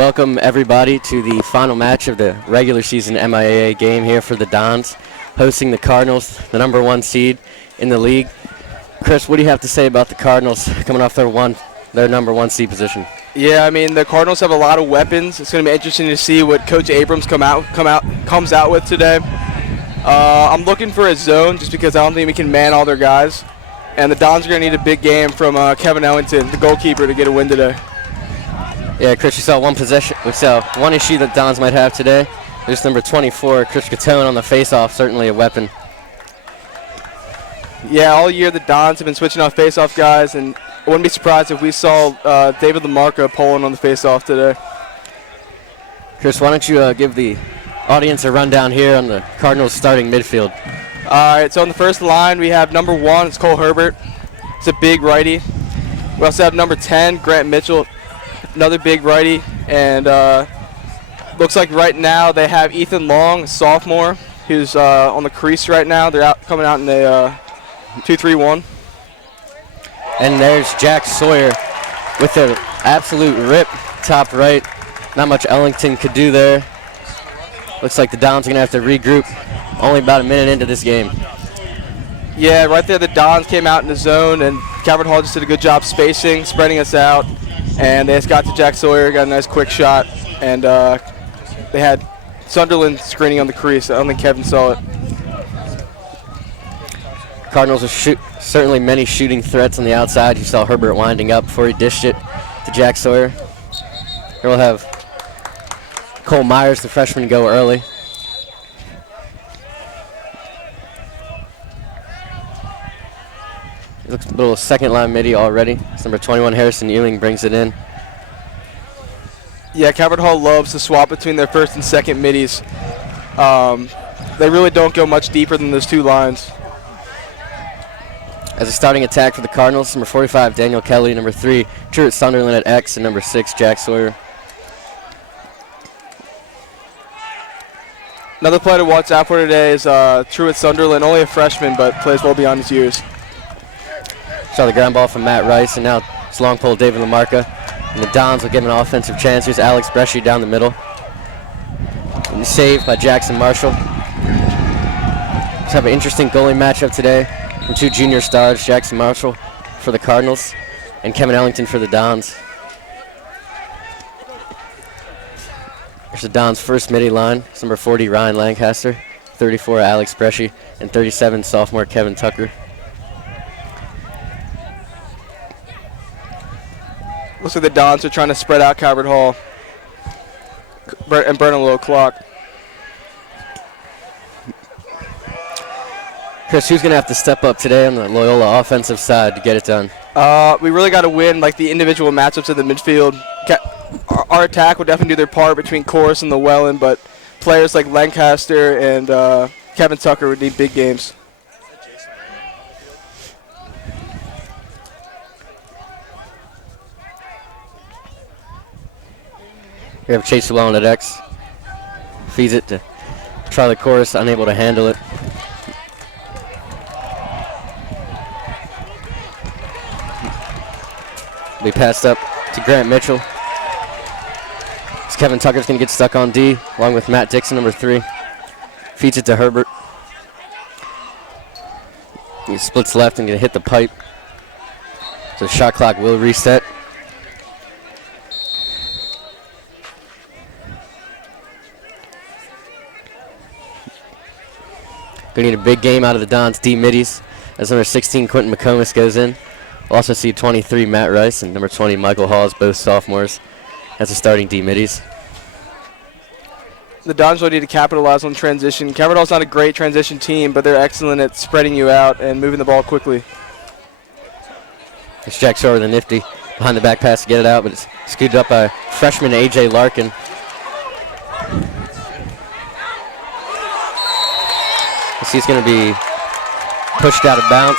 Welcome everybody to the final match of the regular season MIAA game here for the Dons, hosting the Cardinals, the number 1 seed in the league. Chris, what do you have to say about the Cardinals coming off their number 1 seed position? Yeah, I mean the Cardinals have a lot of weapons. It's going to be interesting to see what Coach Abrams comes out with today. I'm looking for a zone just because I don't think we can man all their guys, and the Dons are going to need a big game from Kevin Ellington, the goalkeeper, to get a win today. Yeah, Chris, we saw one issue that Dons might have today. There's number 24, Chris Catone, on the face-off, certainly a weapon. Yeah, all year the Dons have been switching off face-off guys, and I wouldn't be surprised if we saw David Lamarca pulling on the face-off today. Chris, why don't you give the audience a rundown here on the Cardinals starting midfield? All right, so on the first line we have number 1, it's Cole Herbert. It's a big righty. We also have number 10, Grant Mitchell, another big righty, and looks like right now they have Ethan Long, a sophomore, who's on the crease right now. They're coming out in a 2-3-1. And there's Jack Sawyer with an absolute rip top right. Not much Ellington could do there. Looks like the Dons are going to have to regroup only about a minute into this game. Yeah, right there the Dons came out in the zone, and Calvert Hall just did a good job spacing, spreading us out. And they just got to Jack Sawyer, got a nice quick shot, and they had Sunderland screening on the crease. I don't think Kevin saw it. Cardinals are certainly many shooting threats on the outside. You saw Herbert winding up before he dished it to Jack Sawyer. Here we'll have Cole Myers, the freshman, go early. He looks a little second line midi already. It's number 21, Harrison Ewing, brings it in. Yeah, Calvert Hall loves to swap between their first and second middies. They really don't go much deeper than those two lines. As a starting attack for the Cardinals, number 45, Daniel Kelly, number 3, Truett Sunderland at X, and number 6, Jack Sawyer. Another player to watch out for today is Truett Sunderland, only a freshman, but plays well beyond his years. Saw the ground ball from Matt Rice, and now it's long pole David Lamarca. And the Dons will get an offensive chance. Here's Alex Bresci down the middle. And saved by Jackson Marshall. Let's have an interesting goalie matchup today from 2 junior stars, Jackson Marshall for the Cardinals and Kevin Ellington for the Dons. Here's the Dons' first midi line. It's number 40, Ryan Lancaster, 34, Alex Bresci, and 37, sophomore Kevin Tucker. Looks like the Dons are trying to spread out Calvert Hall and burn a little clock. Chris, who's going to have to step up today on the Loyola offensive side to get it done? We really got to win like the individual matchups in the midfield. Our attack will definitely do their part between Chorus and Llewellyn, but players like Lancaster and Kevin Tucker would need big games. We have Chase Llewellyn at X. Feeds it to Charlie Chorus, unable to handle it. Be passed up to Grant Mitchell. As Kevin Tucker's going to get stuck on D, along with Matt Dixon, number 3. Feeds it to Herbert. He splits left and going to hit the pipe. So the shot clock will reset. Going to need a big game out of the Dons D middies as number 16, Quentin McComas, goes in. We'll also see 23, Matt Rice, and number 20, Michael Hawes, both sophomores, as the starting D middies. The Dons really need to capitalize on transition. Calvert Hall's not a great transition team, but they're excellent at spreading you out and moving the ball quickly. It's Jack Sawyer with a nifty behind the back pass to get it out, but it's scooted up by freshman A.J. Larkin. He's going to be pushed out of bounds.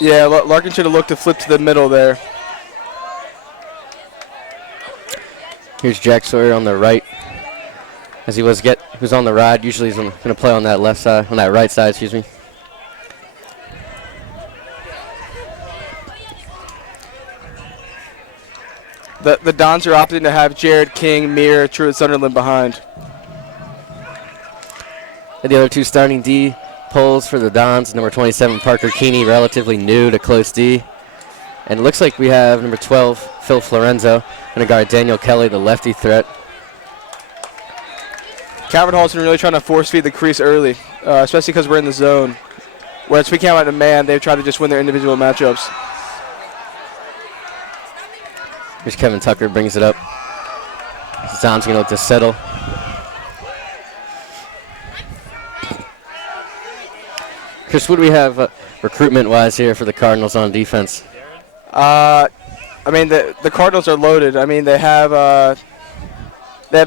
Yeah, Larkin should have looked to flip to the middle there. Here's Jack Sawyer on the right. As he was on the ride. Usually he's going to play on that left side, on that right side, excuse me. The Dons are opting to have Jared King, Mir, Truett Sunderland behind. And the other two starting D poles for the Dons, number 27, Parker Keeney, relatively new to close D. And it looks like we have number 12, Phil Florenzo, and a guard, Daniel Kelly, the lefty threat. Calvert Hall's been really trying to force feed the crease early, especially because we're in the zone. Whereas if we came out in man, they've tried to just win their individual matchups. Here's Kevin Tucker, brings it up. Don's going to look to settle. Chris, what do we have recruitment-wise here for the Cardinals on defense? I mean, the Cardinals are loaded. I mean, they have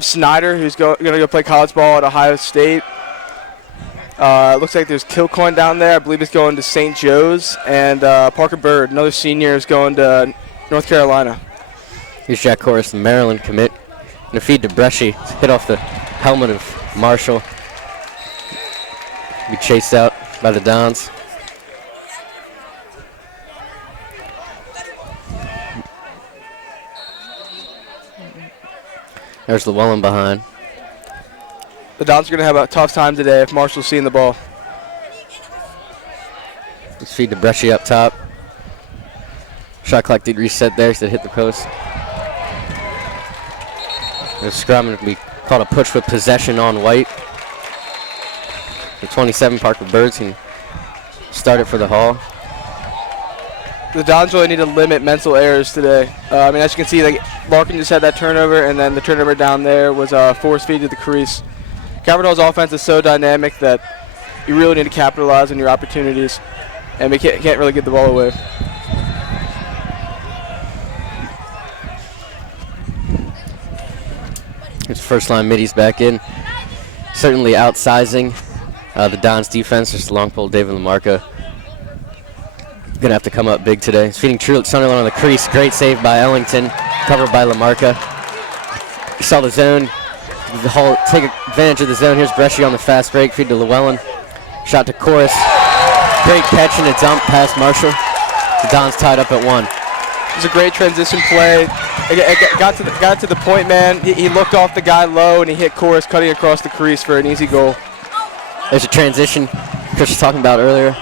Snyder, who's going to go play college ball at Ohio State. Looks like there's Kilcoyne down there. I believe he's going to St. Joe's. And Parker Bird, another senior, is going to North Carolina. Here's Jack Corris, the Maryland commit. And a feed to Bresci. Hit off the helmet of Marshall. Be chased out by the Dons. There's Llewellyn behind. The Dons are going to have a tough time today if Marshall's seeing the ball. Let's feed to Bresci up top. Shot clock did reset there, so it hit the post. The scrum will be called a push with possession on White. The 27, Parker Birds, can start it for the Hall. The Dons really need to limit mental errors today. I mean, as you can see, like, Larkin just had that turnover, and then the turnover down there was a force feed to the crease. Calvert Hall's offense is so dynamic that you really need to capitalize on your opportunities, and we can't really get the ball away. Here's first line middies back in. Certainly outsizing the Dons defense. Just a long pole, David LaMarca. Gonna have to come up big today. He's feeding Truett Sunderland on the crease. Great save by Ellington, covered by LaMarca. You saw the zone. The Hall take advantage of the zone. Here's Bresci on the fast break. Feed to Llewellyn. Shot to Corris. Great catch and a dump past Marshall. The Dons tied up at 1. It was a great transition play. It got to the point man. He looked off the guy low and he hit Corris cutting across the crease for an easy goal. There's a transition Chris was talking about earlier.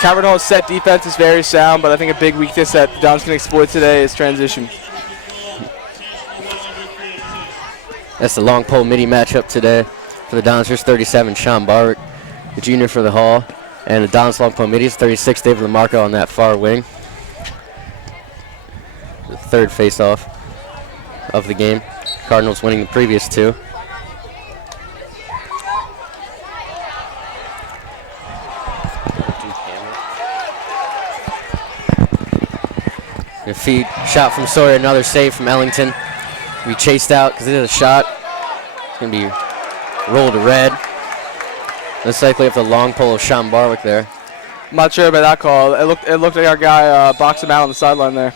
Calvert Hall's set defense is very sound, but I think a big weakness that the Dons can exploit today is transition. That's the long pole midi matchup today for the Dons. Here's 37, Sean Barwick, the junior for the Hall. And the Dons long pole middies, 36, David LaMarca on that far wing. The third face-off of the game. Cardinals winning the previous two. A feed shot from Sawyer, another save from Ellington. We chased out because it is a shot. It's going to be rolled to red. Looks like we have the long pole of Sean Barwick there. I'm not sure about that call. It looked like our guy boxed him out on the sideline there.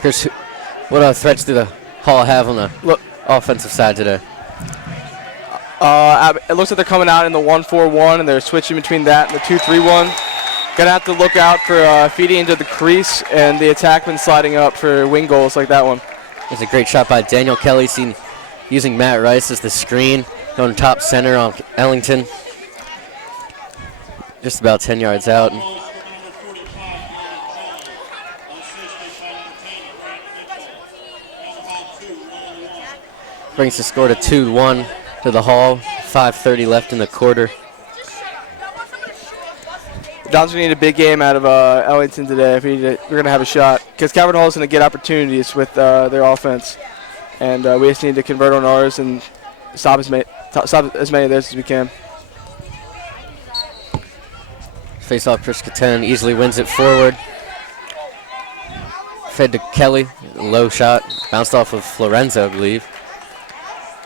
Chris, what threats do the Hall have on the offensive side today? It looks like they're coming out in the 1-4-1, and they're switching between that and the 2-3-1. Gonna have to look out for feeding into the crease and the attackman sliding up for wing goals like that one. There's a great shot by Daniel Kelly, seen using Matt Rice as the screen, going top center on Ellington. Just about 10 yards out. Brings the score to 2-1 to the Hall. 5:30 left in the quarter. The Dons need a big game out of Ellington today if we're going to have a shot. Because Calvert Hall is going to get opportunities with their offense. And we just need to convert on ours and stop as many of theirs as we can. Face-off, Chris Kattan easily wins it forward. Fed to Kelly, low shot. Bounced off of Florenzo, I believe.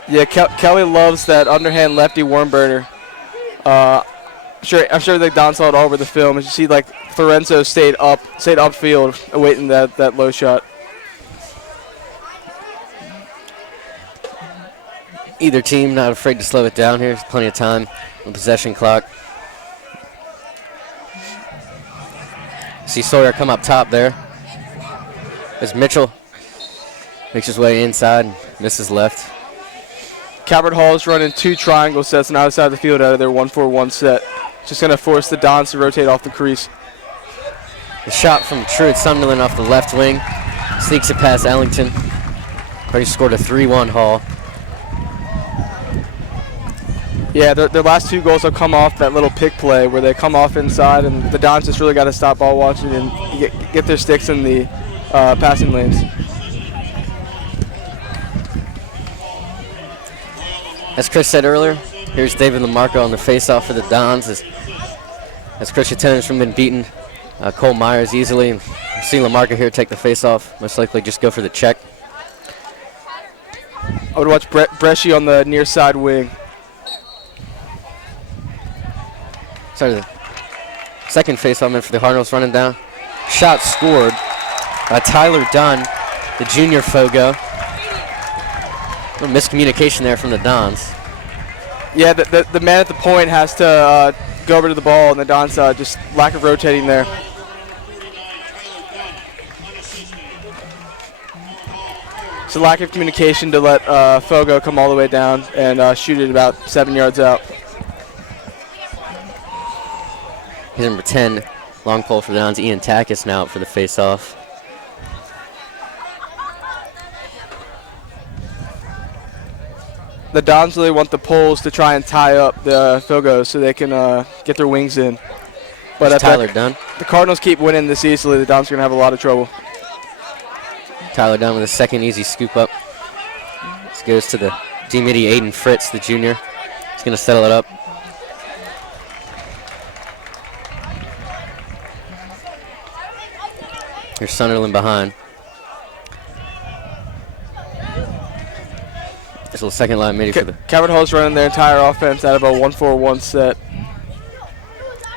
Yeah, Kelly loves that underhand lefty worm burner. I'm sure the Don saw it all over the film. As you see, like Florenzo stayed upfield, awaiting that low shot. Either team not afraid to slow it down here. There's plenty of time on the possession clock. See Sawyer come up top there. As Mitchell makes his way inside and misses left. Calvert Hall is running 2 triangle sets on the outside of the field out of their 1-4-1 set. Just going to force the Dons to rotate off the crease. The shot from Truett Sunderland off the left wing. Sneaks it past Ellington. Already scored a 3-1 Hall. Yeah, their last 2 goals have come off that little pick play where they come off inside, and the Dons just really got to stop ball watching and get their sticks in the passing lanes. As Chris said earlier, here's David Lamarca on the face-off for the Dons as Chris Chatonis from been beaten Cole Myers easily. And see Lamarca here take the face-off. Most likely just go for the check. I would watch Bresci on the near side wing. Sorry, the second face-off man for the Cardinals running down. Shot scored by Tyler Dunn, the junior Fogo. A little miscommunication there from the Dons. Yeah, the man at the point has to go over to the ball, and the Dons just lack of rotating there. It's a lack of communication to let Fogo come all the way down and shoot it about 7 yards out. He's number 10, long pole for the Dons. Ian Takis now out for the face-off. The Dons really want the poles to try and tie up the Fogos so they can get their wings in. But if Tyler Dunn. the Cardinals keep winning this easily, the Dons are going to have a lot of trouble. Tyler Dunn with a second easy scoop up. This goes to the D-Midi Aiden Fritz, the junior. He's going to settle it up. Here's Sunderland behind. There's a little second line midi for the... Calvert Hall's running their entire offense out of a 1-4-1 set.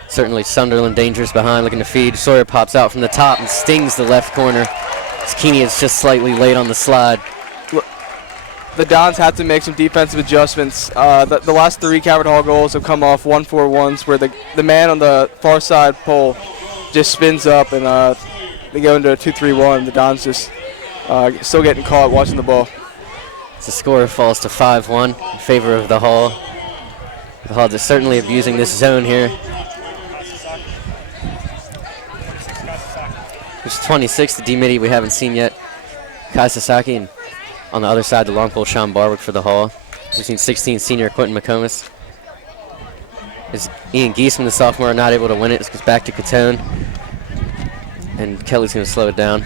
Certainly Sunderland dangerous behind, looking to feed. Sawyer pops out from the top and stings the left corner. Keeney is just slightly late on the slide. The Dons had to make some defensive adjustments. The last 3 Calvert Hall goals have come off 1-4-1s where the man on the far side pole just spins up and they go into a 2-3-1. The Dons just still getting caught watching the ball. The score falls to 5-1 in favor of the Hall. The Hall is certainly abusing this zone here. There's 26, the D-Midi we haven't seen yet. Kai Sasaki, and on the other side, the long pole, Sean Barwick for the Hall. We've seen 16 senior Quentin McComas. As Ian Giesman, the sophomore, not able to win it. This goes back to Catone. And Kelly's going to slow it down.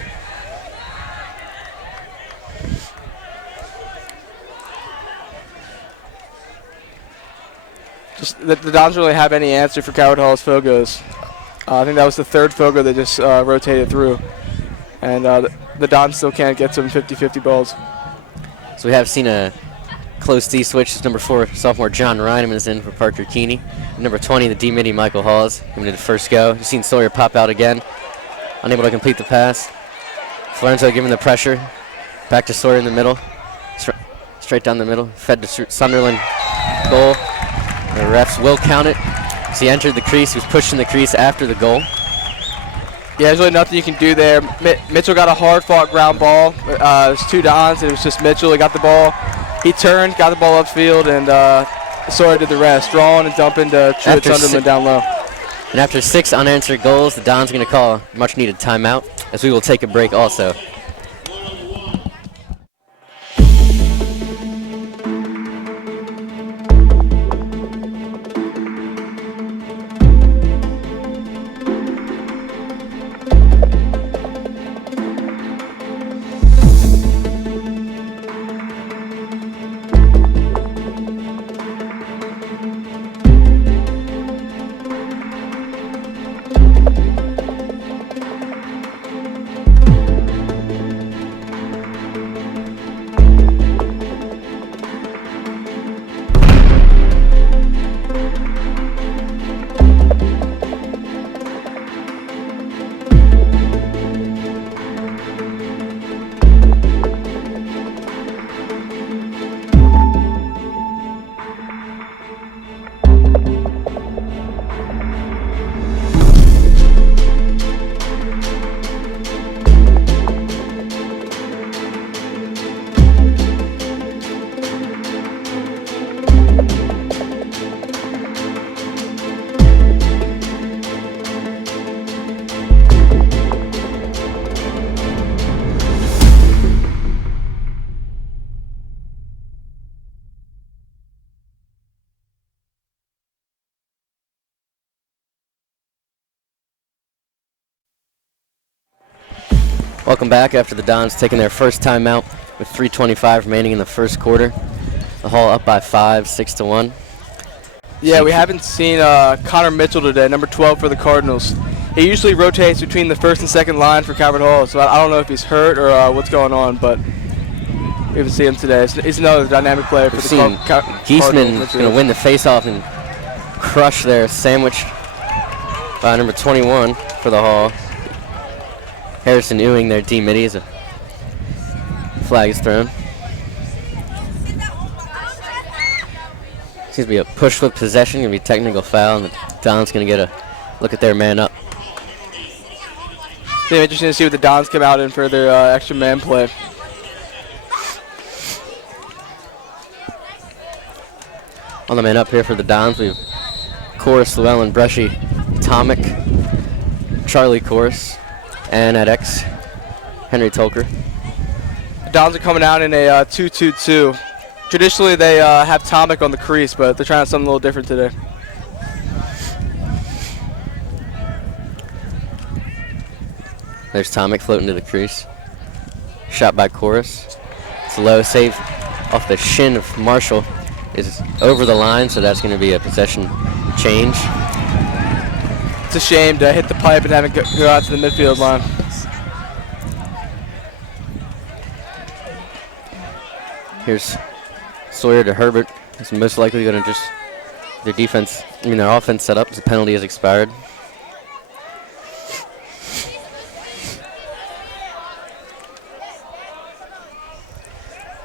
Just the Dons really have any answer for Calvert Hall's Fogos. I think that was the 3rd Fogo they just rotated through. And the Dons still can't get some 50-50 balls. So we have seen a close D switch. Number 4, sophomore John Reineman is in for Parker Keeney. Number 20, the D-Midi Michael Hawes, coming to the first go. You've seen Sawyer pop out again. Unable to complete the pass. Florenzo giving the pressure. Back to Sawyer in the middle. Straight down the middle. Fed to Sunderland goal. The refs will count it. So he entered the crease. He was pushing the crease after the goal. Yeah, there's really nothing you can do there. Mitchell got a hard-fought ground ball. There's 2 Dons. It was just Mitchell. He got the ball. He turned, got the ball upfield, and Sawyer did the rest. Drawing and dumping to Truett Sunderland down low. And after 6 unanswered goals, the Dons are going to call a much-needed timeout, as we will take a break also. Welcome back after the Dons taking their first timeout with 3:25 remaining in the first quarter. The Hall up by 5, 6-1. Yeah, we haven't seen Connor Mitchell today, number 12 for the Cardinals. He usually rotates between the first and second line for Calvert Hall, so I don't know if he's hurt or what's going on, but we haven't seen him today. He's another dynamic player for the Cardinals. Giesman going to win the faceoff and crush their sandwich by number 21 for the Hall. Harrison Ewing, their D midi, as a flag is thrown. Seems to be a push with possession, going to be technical foul, and the Dons going to get a look at their man up. It's going to be interesting to see what the Dons come out in for their extra man play. On the man up here for the Dons, we have Corus, Llewellyn, Bresci, Tomic, Charlie Corus, and at X, Henry Tolker. The Dons are coming out in a 2-2-2. Traditionally, they have Tomic on the crease, but they're trying something a little different today. There's Tomic floating to the crease. Shot by Corus. It's low, save off the shin of Marshall. Is over the line, so that's going to be a possession change. It's a shame to hit the pipe and have it go out to the midfield line. Here's Sawyer to Herbert. He's most likely going to just their offense set up as the penalty has expired.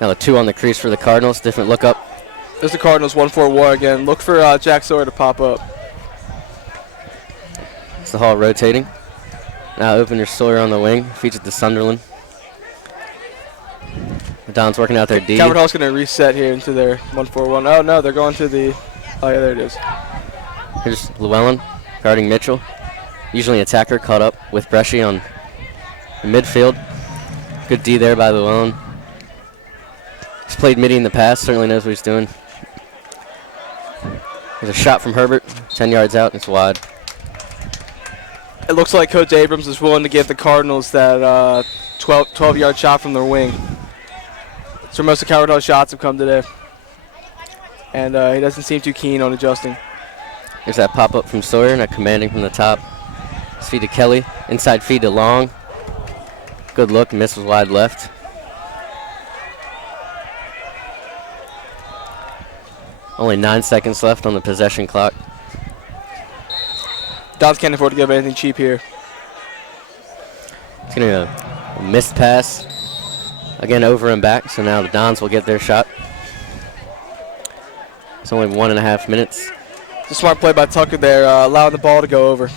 Now the 2 on the crease for the Cardinals. Different look up. There's the Cardinals 1-4-1 again. Look for Jack Sawyer to pop up. It's the Hall rotating. Now open Sawyer on the wing. Feeds it to Sunderland. The Dons working out their D. Calvert Hall's going to reset here into their 1-4-1. Oh, no, they're going to the... Oh, yeah, there it is. Here's Llewellyn guarding Mitchell. Usually attacker caught up with Bresci on the midfield. Good D there by Llewellyn. He's played midi in the past, certainly knows what he's doing. There's a shot from Herbert, 10 yards out, and it's wide. It looks like Coach Abrams is willing to give the Cardinals that 12-yard shot from their wing. That's where most of Calvert Hall's shots have come today. And he doesn't seem too keen on adjusting. There's that pop-up from Sawyer, now commanding from the top. Feed to Kelly, inside feed to Long. Good look, miss was wide left. Only 9 seconds left on the possession clock. Dons can't afford to give anything cheap here. It's going to be a missed pass. Again, over and back, so now the Dons will get their shot. It's only 1.5 minutes. It's a smart play by Tucker there, allowing the ball to go over.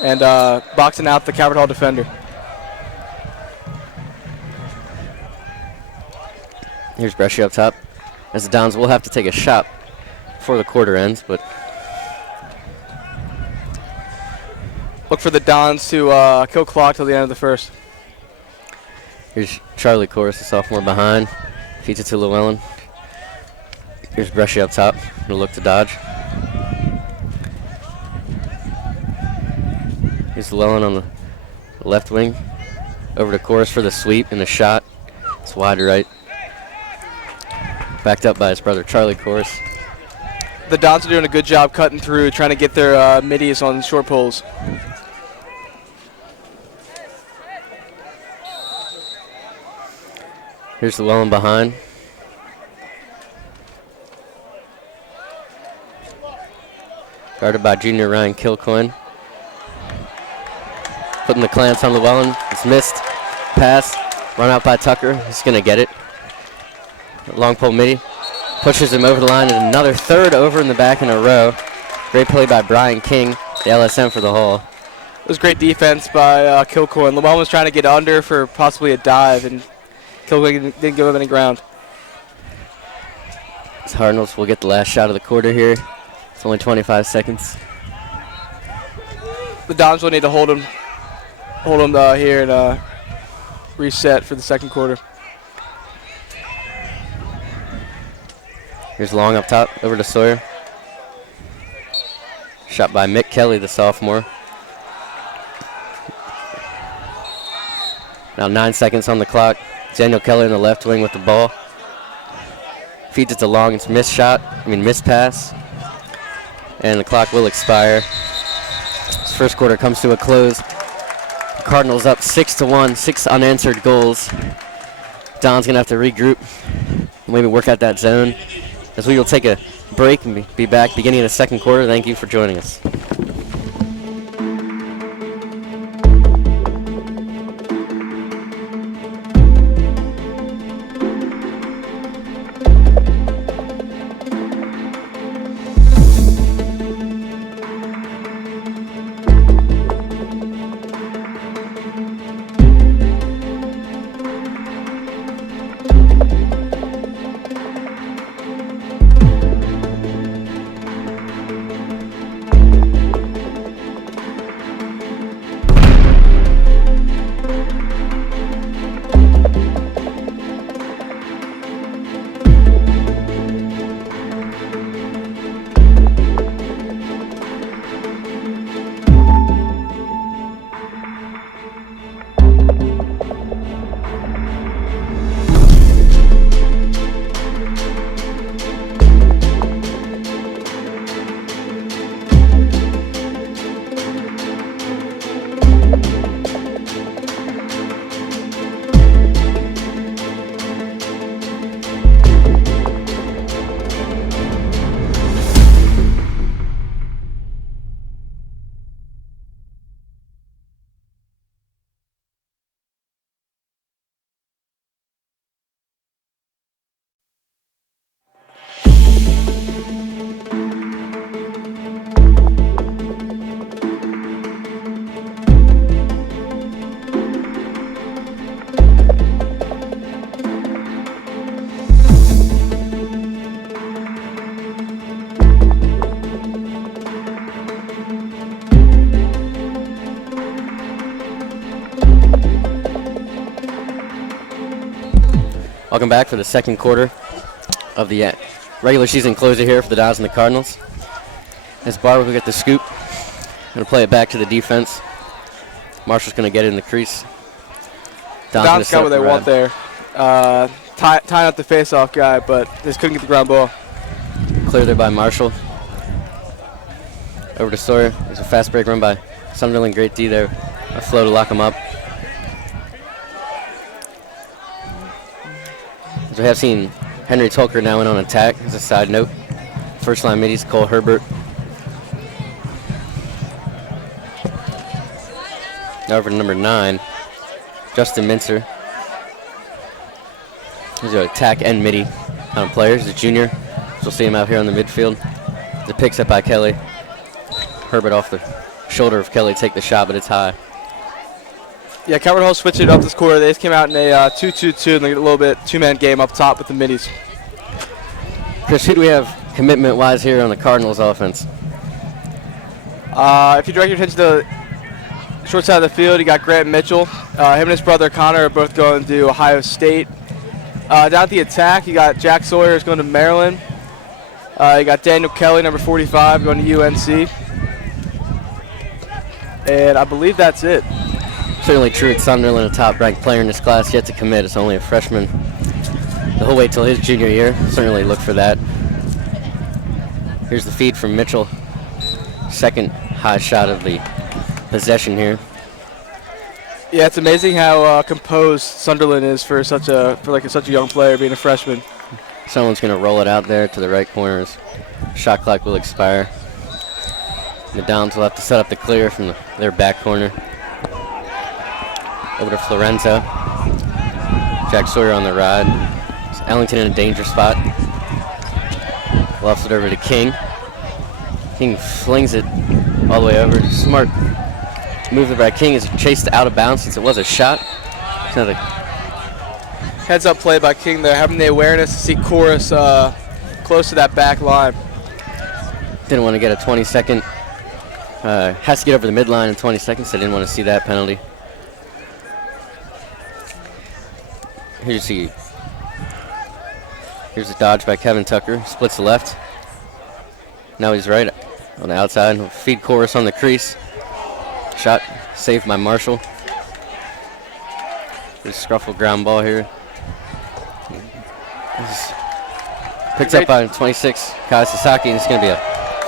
And boxing out the Calvert Hall defender. Here's Bresci up top. As the Dons will have to take a shot before the quarter ends, but look for the Dons to kill clock till the end of the first. here's Charlie Corus, the sophomore behind. Feeds it to Llewellyn. Here's Bresci up top. Gonna look to dodge. Here's Llewellyn on the left wing. Over to Corus for the sweep and the shot. It's wide right. Backed up by his brother, Charlie Corus. The Dons are doing a good job cutting through, trying to get their middies on short poles. Here's Llewellyn behind. Guarded by junior Ryan Kilcoyne. Putting the clamps on Llewellyn. It's missed. Pass. Run out by Tucker. He's going to get it. Long pole midi. Pushes him over the line, and another third over in the back in a row. Great play by Brian King, the LSM for the Hall. It was great defense by Kilcoyne. Llewellyn was trying to get under for possibly a dive, and Kilcoyne didn't give him any ground. The Cardinals will get the last shot of the quarter here. It's only 25 seconds. The Dons will need to hold him here and reset for the second quarter. Here's Long up top, over to Sawyer. Shot by Mick Kelly, the sophomore. Now 9 seconds on the clock. Daniel Kelly in the left wing with the ball. Feeds it to Long. It's missed pass. And the clock will expire. This first quarter comes to a close. The Cardinals up 6-1, 6 unanswered goals. Don's going to have to regroup, maybe work out that zone. As we will take a break and be back beginning of the second quarter. Thank you for joining us. Welcome back for the second quarter of the regular season closer here for the Dons and the Cardinals. As Barber will get the scoop, going to play it back to the defense. Marshall's going to get it in the crease. Don's got what they want there. Tying up the face-off guy, but just couldn't get the ground ball. Clear there by Marshall. Over to Sawyer. There's a fast break run by Sunderland. Great D there. A flow to lock him up. As we have seen Henry Tolker now in on attack, as a side note. First line middies, Cole Herbert. Now over to number 9, Justin Mincer. He's an attack and midi kind of player. He's a junior. So we'll see him out here on the midfield. The pick's up by Kelly. Herbert off the shoulder of Kelly, take the shot, but it's high. Yeah, Calvert Hall switched it up this quarter. They just came out in a 2-2-2 and they get a little bit two-man game up top with the middies. Chris, who do we have commitment-wise here on the Cardinals offense? If you direct your attention to the short side of the field, you got Grant Mitchell. Him and his brother Connor are both going to Ohio State. Down at the attack, you got Jack Sawyer is going to Maryland. You got Daniel Kelly, number 45, going to UNC. And I believe that's it. Certainly true at Sunderland, a top-ranked player in this class, yet to commit. It's only a freshman. He'll wait till his junior year. Certainly look for that. Here's the feed from Mitchell. Second high shot of the possession here. Yeah, it's amazing how composed Sunderland is for such a young player being a freshman. Someone's going to roll it out there to the right corners. Shot clock will expire. The Dons will have to set up the clear from their back corner. Over to Florenzo. Jack Sawyer on the ride. It's Ellington in a danger spot. Lofts it over to King. King flings it all the way over. Smart move by King is chased out of bounds since it was a shot. It's not a heads up play by King there, having the awareness to see Chorus close to that back line. Didn't want to get a 20-second. Has to get over the midline in 20 seconds, so I didn't want to see that penalty. Here's the dodge by Kevin Tucker. Splits the left. Now he's right on the outside. He'll feed Chorus on the crease. Shot saved by Marshall. Good scruffle ground ball here. Picked up by 26, Kai Sasaki, and it's going to be a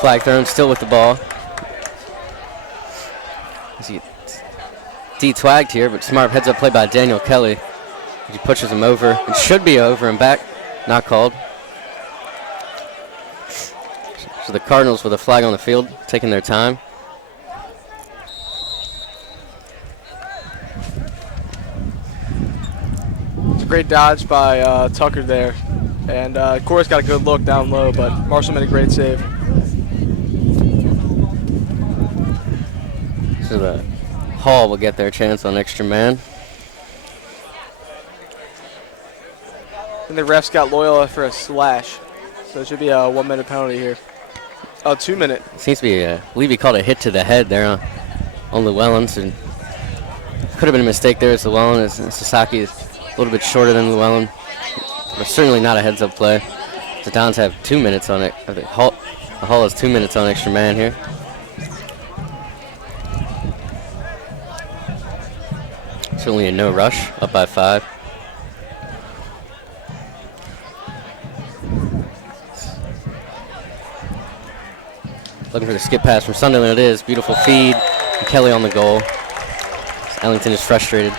flag thrown, still with the ball. He de-twagged here, but smart heads up play by Daniel Kelly. He pushes him over. It should be over and back. Not called. So the Cardinals with a flag on the field, taking their time. It's a great dodge by Tucker there. And Corey's got a good look down low, but Marshall made a great save. So the Hall will get their chance on extra man. And the refs got Loyola for a slash. So it should be a 1 minute penalty here. Oh, 2 minute. Seems to be, I believe he called a hit to the head there on Llewellyn. So could have been a mistake there as Llewellyn. Sasaki is a little bit shorter than Llewellyn. But certainly not a heads-up play. The Dons have 2 minutes on it. The Hall has 2 minutes on extra man here. Certainly a no rush, up by 5. Looking for the skip pass from Sunderland. It is. Beautiful feed. And Kelly on the goal. Ellington is frustrated.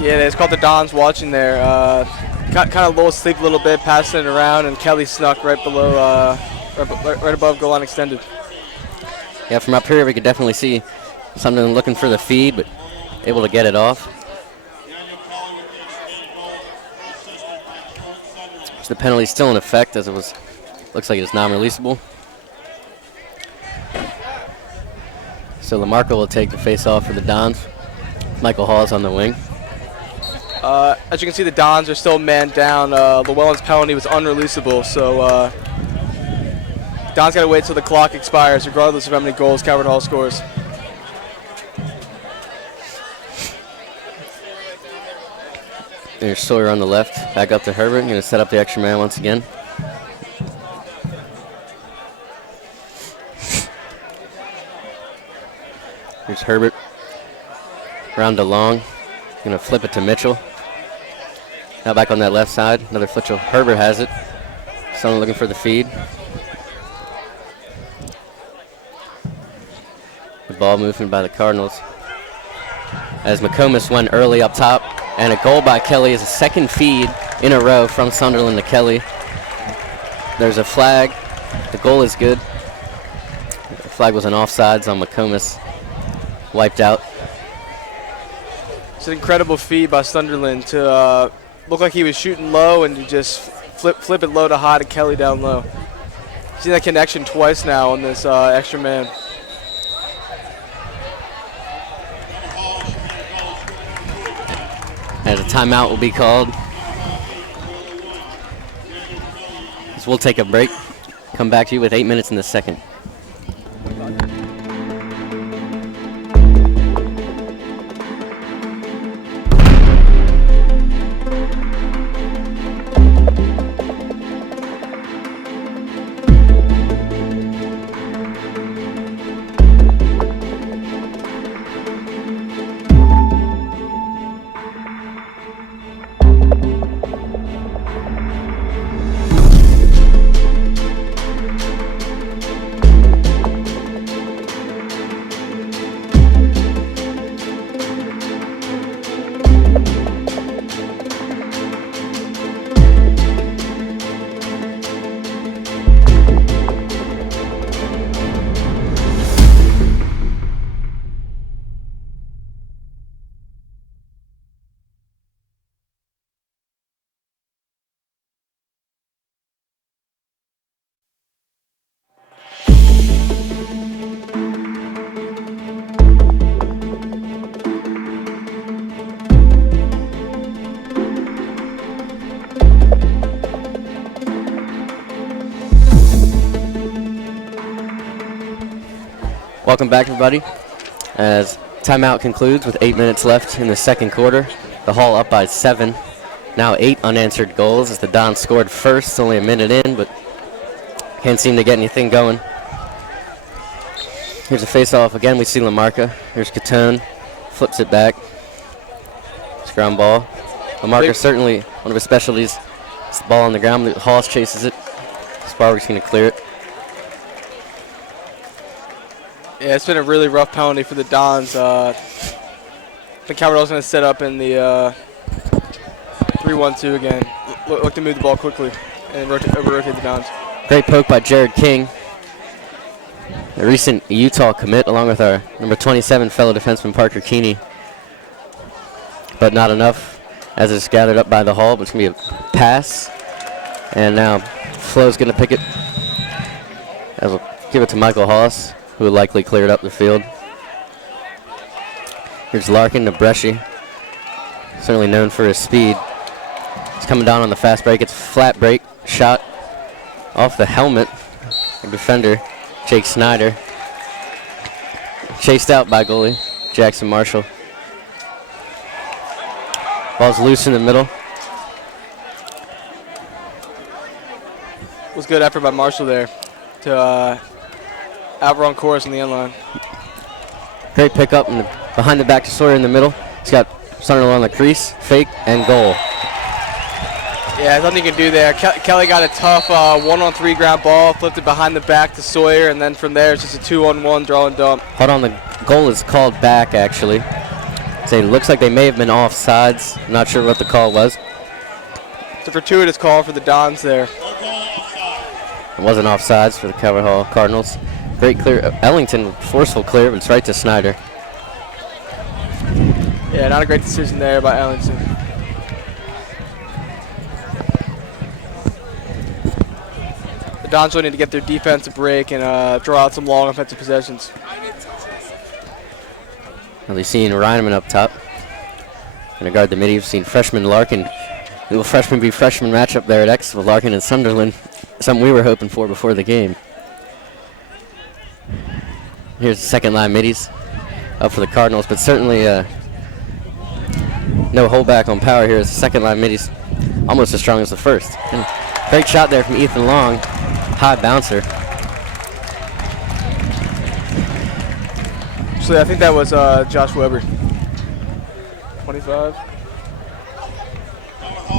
Yeah, it's called the Dons watching there. Got kind of low asleep a little bit, passing it around, and Kelly snuck right below, right above goal line extended. Yeah, from up here we could definitely see Sunderland looking for the feed, but able to get it off. So the penalty is still in effect, as it was. Looks like it is non-releasable. So Lamarca will take the face-off for the Dons. Michael Hall is on the wing. As you can see, the Dons are still man down. Llewellyn's penalty was unreleasable, so Dons got to wait till the clock expires, regardless of how many goals Calvert Hall scores. There's Sawyer on the left, back up to Herbert. Going to set up the extra man once again. Here's Herbert. Round to Long. Going to flip it to Mitchell. Now back on that left side. Another flip. Herbert has it. Someone looking for the feed. The ball movement by the Cardinals. As McComas went early up top. And a goal by Kelly is a second feed in a row from Sunderland to Kelly. There's a flag. The goal is good. The flag was an offsides on McComas. Wiped out. It's an incredible feed by Sunderland to look like he was shooting low and to just flip it low to high to Kelly down low. Seen that connection twice now on this extra man. As a timeout will be called. So we'll take a break. Come back to you with 8 minutes in the second. Welcome back, everybody. As timeout concludes with 8 minutes left in the second quarter, the Hall up by 7. Now 8 unanswered goals as the Dons scored first. Only a minute in, but can't seem to get anything going. Here's a face-off. Again, we see Lamarca. Here's Catone. Flips it back. ground ball. Lamarca certainly one of his specialties. It's the ball on the ground. Hollis chases it. Sparberg's going to clear it. Yeah, it's been a really rough penalty for the Dons. I think Calvert going to set up in the 3-1-2 again. Look to move the ball quickly and over-rotate the Dons. Great poke by Jared King, a recent Utah commit, along with our number 27 fellow defenseman Parker Keeney. But not enough as it's gathered up by the Hall, but it's going to be a pass. And now Flo's going to pick it. As we'll give it to Michael Hollis, who will likely clear it up the field. Here's Larkin to Bresci, certainly known for his speed. He's coming down on the fast break. It's a flat break shot off the helmet of defender Jake Snyder. Chased out by goalie Jackson Marshall. Ball's loose in the middle. It was good effort by Marshall there to outrun Chorus in the end line. Great pickup and behind the back to Sawyer in the middle. He's got Sunderland on the crease, fake, and goal. Yeah, there's nothing you can do there. Kelly got a tough 1-on-3 ground ball, flipped it behind the back to Sawyer, and then from there it's just a 2-on-1 draw and dump. Hold on, the goal is called back actually. So it looks like they may have been offsides. Not sure what the call was. It's a fortuitous call for the Dons there. It wasn't offsides for the Calvert Hall Cardinals. Great clear. Ellington, forceful clear, but it's right to Snyder. Yeah, not a great decision there by Ellington. The Dons will need to get their defense a break and draw out some long offensive possessions. Well, we've seen Reineman up top. Going to guard the mid. You've seen freshman Larkin. Little freshman v freshman matchup there at X with Larkin and Sunderland. Something we were hoping for before the game. Here's the second line middies up for the Cardinals, but certainly no holdback on power here as the second line middies almost as strong as the first. And great shot there from Ethan Long, high bouncer. So I think that was Josh Weber. 25.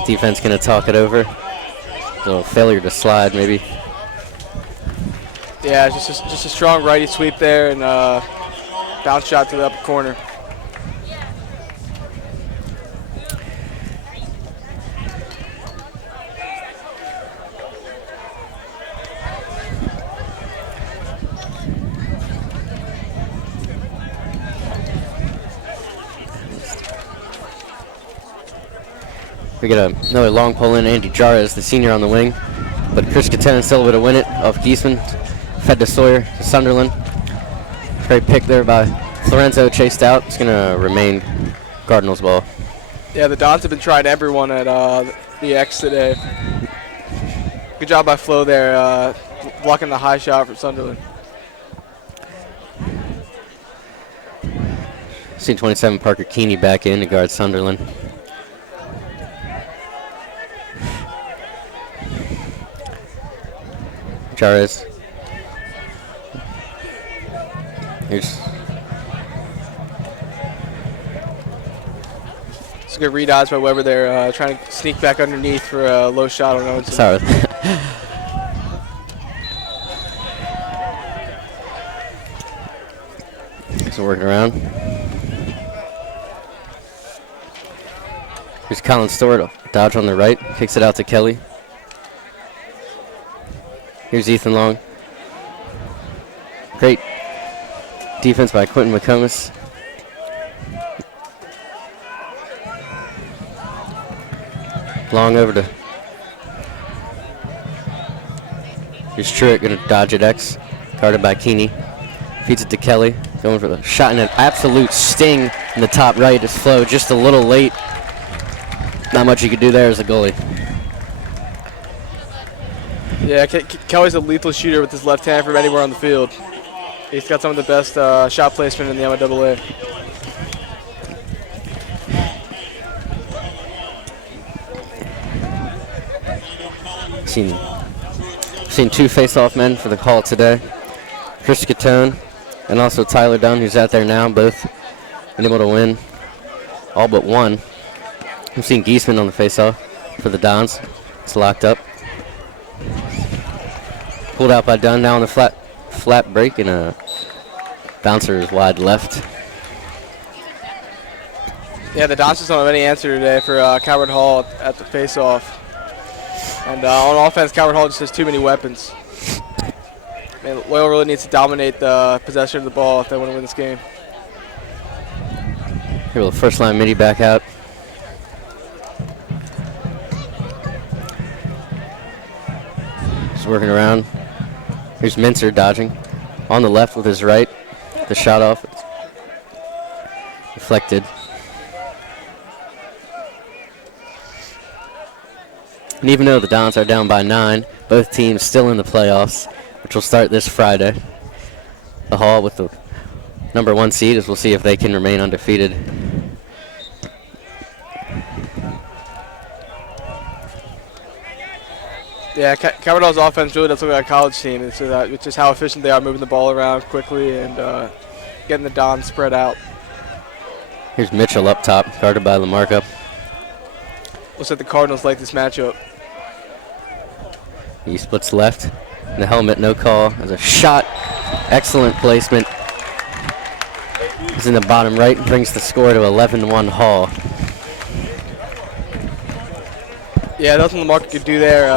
Defense gonna talk it over. A little failure to slide maybe. Yeah, just a strong righty sweep there and bounce shot to the upper corner. We get another long pull in. Andy Jarez, the senior on the wing. But Chris Kattan still able to win it off Giesman. Fed to Sawyer, to Sunderland. Great pick there by Florenzo, chased out. It's going to remain Cardinals ball. Yeah, the Dons have been trying everyone at the X today. Good job by Flo there, blocking the high shot for Sunderland. Seen 27 Parker Keeney back in to guard Sunderland. Jarez. Here's it's a good read odds by Weber there, trying to sneak back underneath for a low shot on Owenson. sorry. So working around. Here's Colin Stewart, dodge on the right, kicks it out to Kelly. Here's Ethan Long. Great defense by Quentin McComas. Long over to. Here's Truitt going to dodge at X. Guarded by Keeney. Feeds it to Kelly. Going for the shot and an absolute sting in the top right. It's Flo just a little late. Not much you could do there as a goalie. Yeah, Kelly's a lethal shooter with his left hand from anywhere on the field. He's got some of the best shot placement in the MIAA. Seen two face-off men for the call today. Chris Catone and also Tyler Dunn, who's out there now, both been able to win all but one. I'm seeing Giesman on the faceoff for the Dons. It's locked up. Pulled out by Dunn now on the flat break, and a bouncer is wide left. Yeah, the Dons just don't have any answer today for Calvert Hall at the faceoff. And on offense, Calvert Hall just has too many weapons. Man, Loyola really needs to dominate the possession of the ball if they want to win this game. Here will the first line midi back out. Just working around. Here's Mincer dodging. On the left with his right. The shot off. It's deflected. And even though the Dons are down by 9, both teams still in the playoffs, which will start this Friday. The Hall with the number 1 seed, as we'll see if they can remain undefeated. Yeah, Calvert Hall's offense really does look like a college team. It's just how efficient they are moving the ball around quickly and getting the Dons spread out. Here's Mitchell up top, guarded by Lamarca. Looks like the Cardinals like this matchup. He splits left. The helmet, no call. As a shot, excellent placement. He's in the bottom right and brings the score to 11-1 Hall. Yeah, nothing Lamarca could do there.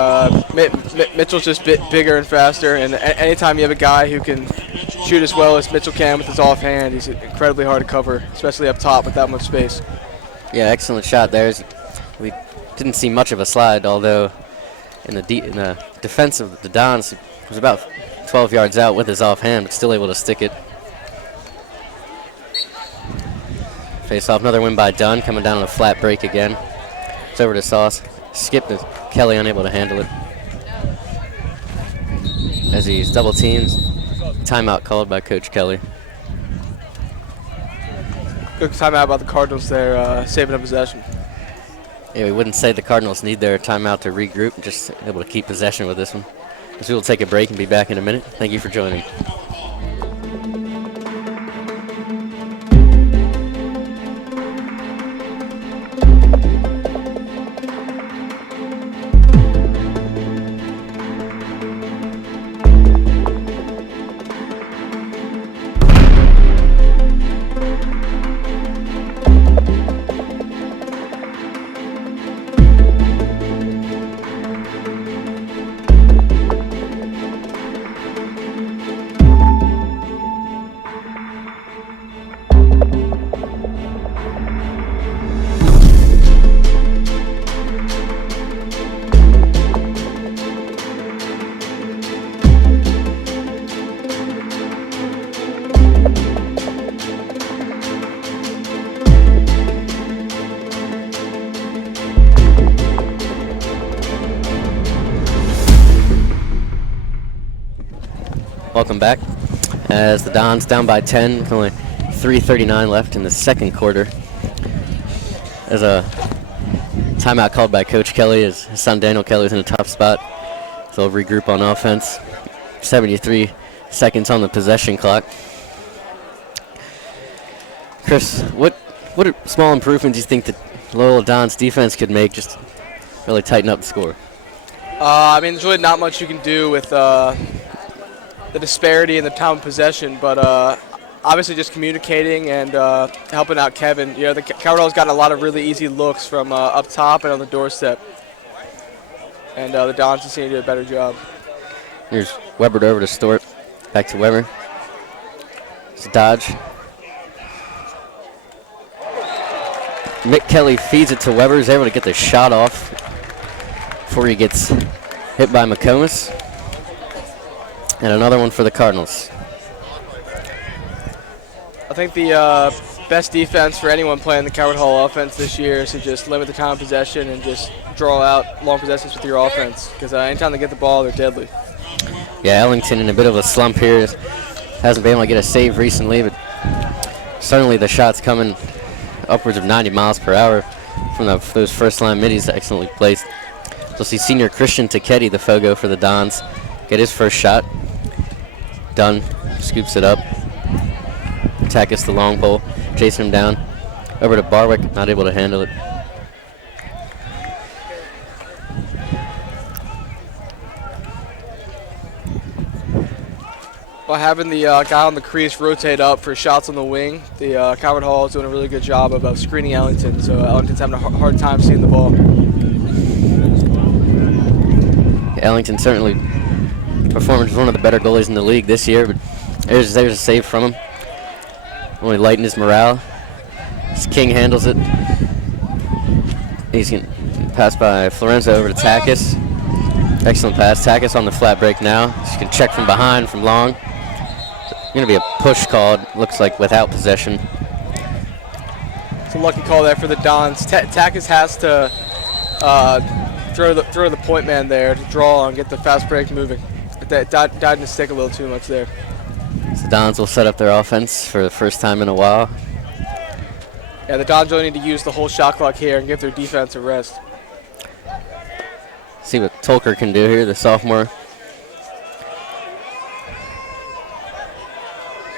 Mitchell's just bigger and faster, and anytime you have a guy who can shoot as well as Mitchell can with his offhand, he's incredibly hard to cover, especially up top with that much space. Yeah, excellent shot there. We didn't see much of a slide, although in the defense of the Dons, he was about 12 yards out with his offhand, but still able to stick it. Face off, another win by Dunn, coming down on a flat break again. It's over to Sauce. Skip is Kelly unable to handle it. As he's double teamed, timeout called by Coach Kelly. Good timeout by the Cardinals there, saving a possession. Yeah, we wouldn't say the Cardinals need their timeout to regroup, just able to keep possession with this one. So we will take a break and be back in a minute. Thank you for joining. Welcome back. As the Dons down by 10 with only 3:39 left in the second quarter. As a timeout called by Coach Kelly, as his son Daniel Kelly's in a tough spot. So they'll regroup on offense. 73 seconds on the possession clock. Chris, what small improvements do you think that Loyola Dons defense could make just really tighten up the score? I mean, there's really not much you can do with the disparity in the time of possession, but obviously just communicating and helping out Kevin. You know, the Calvert Hall's gotten a lot of really easy looks from up top and on the doorstep, and the Dons just need to do a better job. Here's Weber over to Stort, back to Weber. It's a dodge. Mick Kelly feeds it to Weber. He's able to get the shot off before he gets hit by McComas. And another one for the Cardinals. I think the best defense for anyone playing the Calvert Hall offense this year is to just limit the time of possession and just draw out long possessions with your offense. Because anytime they get the ball, they're deadly. Yeah, Ellington in a bit of a slump here. Hasn't been able to get a save recently, but certainly the shots coming upwards of 90 miles per hour from those first line middies excellently placed. So we'll see senior Christian Tacchetti, the Fogo for the Dons, get his first shot. Dunn scoops it up. Tackus the long pole, chasing him down. Over to Barwick, not able to handle it. By having the guy on the crease rotate up for shots on the wing, the Calvert Hall is doing a really good job of screening Ellington, so Ellington's having a hard time seeing the ball. Ellington certainly performed as one of the better goalies in the league this year, but there's a save from him. Only lighten his morale. As King handles it. He's going to pass by Florenzo over to Takis. Excellent pass. Takis on the flat break now. He can check from behind from long. Going to be a push called, looks like, without possession. It's a lucky call there for the Dons. Takis has to throw the point man there to draw and get the fast break moving. That died in the stick a little too much there. So the Dons will set up their offense for the first time in a while. Yeah, the Dons really need to use the whole shot clock here and give their defense a rest. See what Tolker can do here, the sophomore.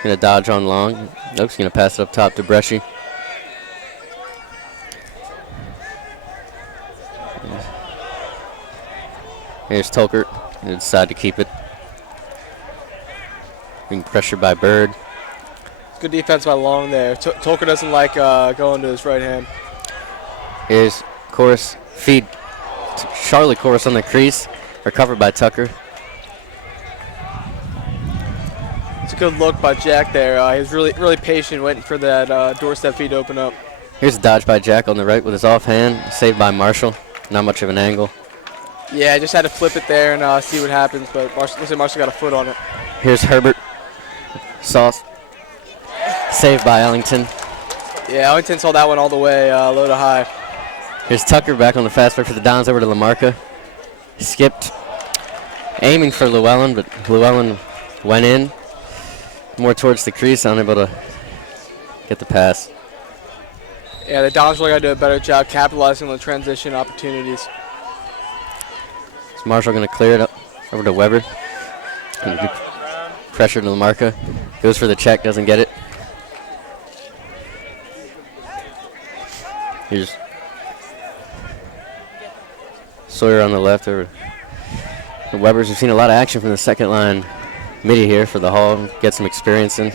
Going to dodge on long. Nope, he's going to pass it up top to Bresci. Here's Tolker. They decide to keep it. Being pressured by Bird. Good defense by Long there. Tolker doesn't like going to his right hand. Here's Corus. Feed to Charlie Corus on the crease. Recovered by Tucker. It's a good look by Jack there. He was really patient, waiting for that doorstep feed to open up. Here's a dodge by Jack on the right with his offhand. Saved by Marshall. Not much of an angle. Yeah, I just had to flip it there and see what happens, but Marshall got a foot on it. Here's Herbert. Sauce. Saved by Ellington. Yeah, Ellington saw that one all the way low to high. Here's Tucker back on the fast break for the Dons over to Lamarca. Skipped. Aiming for Llewellyn, but Llewellyn went in. More towards the crease, unable to get the pass. Yeah, the Dons really got to do a better job capitalizing on the transition opportunities. Is Marshall going to clear it up over to Weber? Pressure to Lamarca. Goes for the check, doesn't get it. Here's Sawyer on the left. Over the Webbers. We've seen a lot of action from the second line midi here for the Hall. Get some experience in.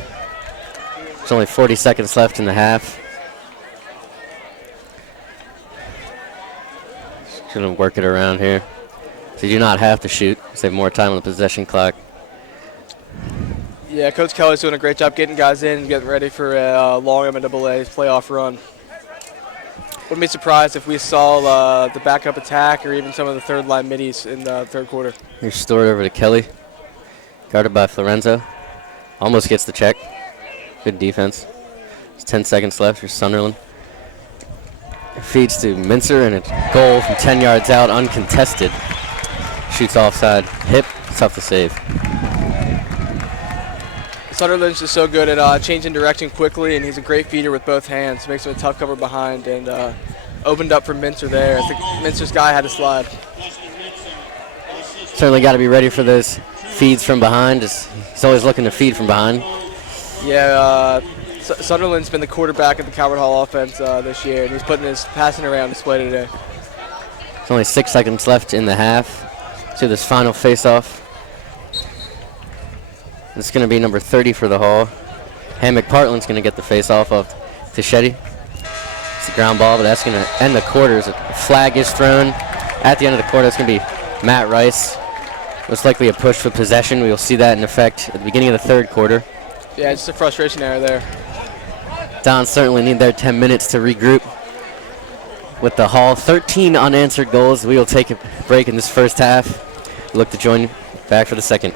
There's only 40 seconds left in the half. Just gonna work it around here. So you do not have to shoot. Save more time on the possession clock. Yeah, Coach Kelly's doing a great job getting guys in and getting ready for a long MNAA playoff run. Wouldn't be surprised if we saw the backup attack or even some of the third line middies in the third quarter. Here's Stewart over to Kelly. Guarded by Florenzo. Almost gets the check. Good defense. There's 10 seconds left for Sunderland. Feeds to Mincer and a goal from 10 yards out, uncontested. Shoots offside. Hip. Tough to save. Sunderland's just so good at changing direction quickly, and he's a great feeder with both hands. Makes him a tough cover behind, and opened up for Mincer there. I think Mincer's guy had to slide. Certainly got to be ready for those feeds from behind. He's always looking to feed from behind. Yeah, Sunderland's been the quarterback of the Calvert Hall offense this year, and he's putting his passing around display today. There's only 6 seconds left in the half to this final face-off. It's going to be number 30 for the Hall. Hammock Partland's going to get the face-off of Fischetti. It's a ground ball, but that's going to end the quarters. A flag is thrown at the end of the quarter. It's going to be Matt Rice. Most likely a push for possession. We will see that in effect at the beginning of the third quarter. Yeah, just a frustration error there. Dons certainly need their 10 minutes to regroup with the Hall. 13 unanswered goals. We will take a break in this first half. Look to join back for the second.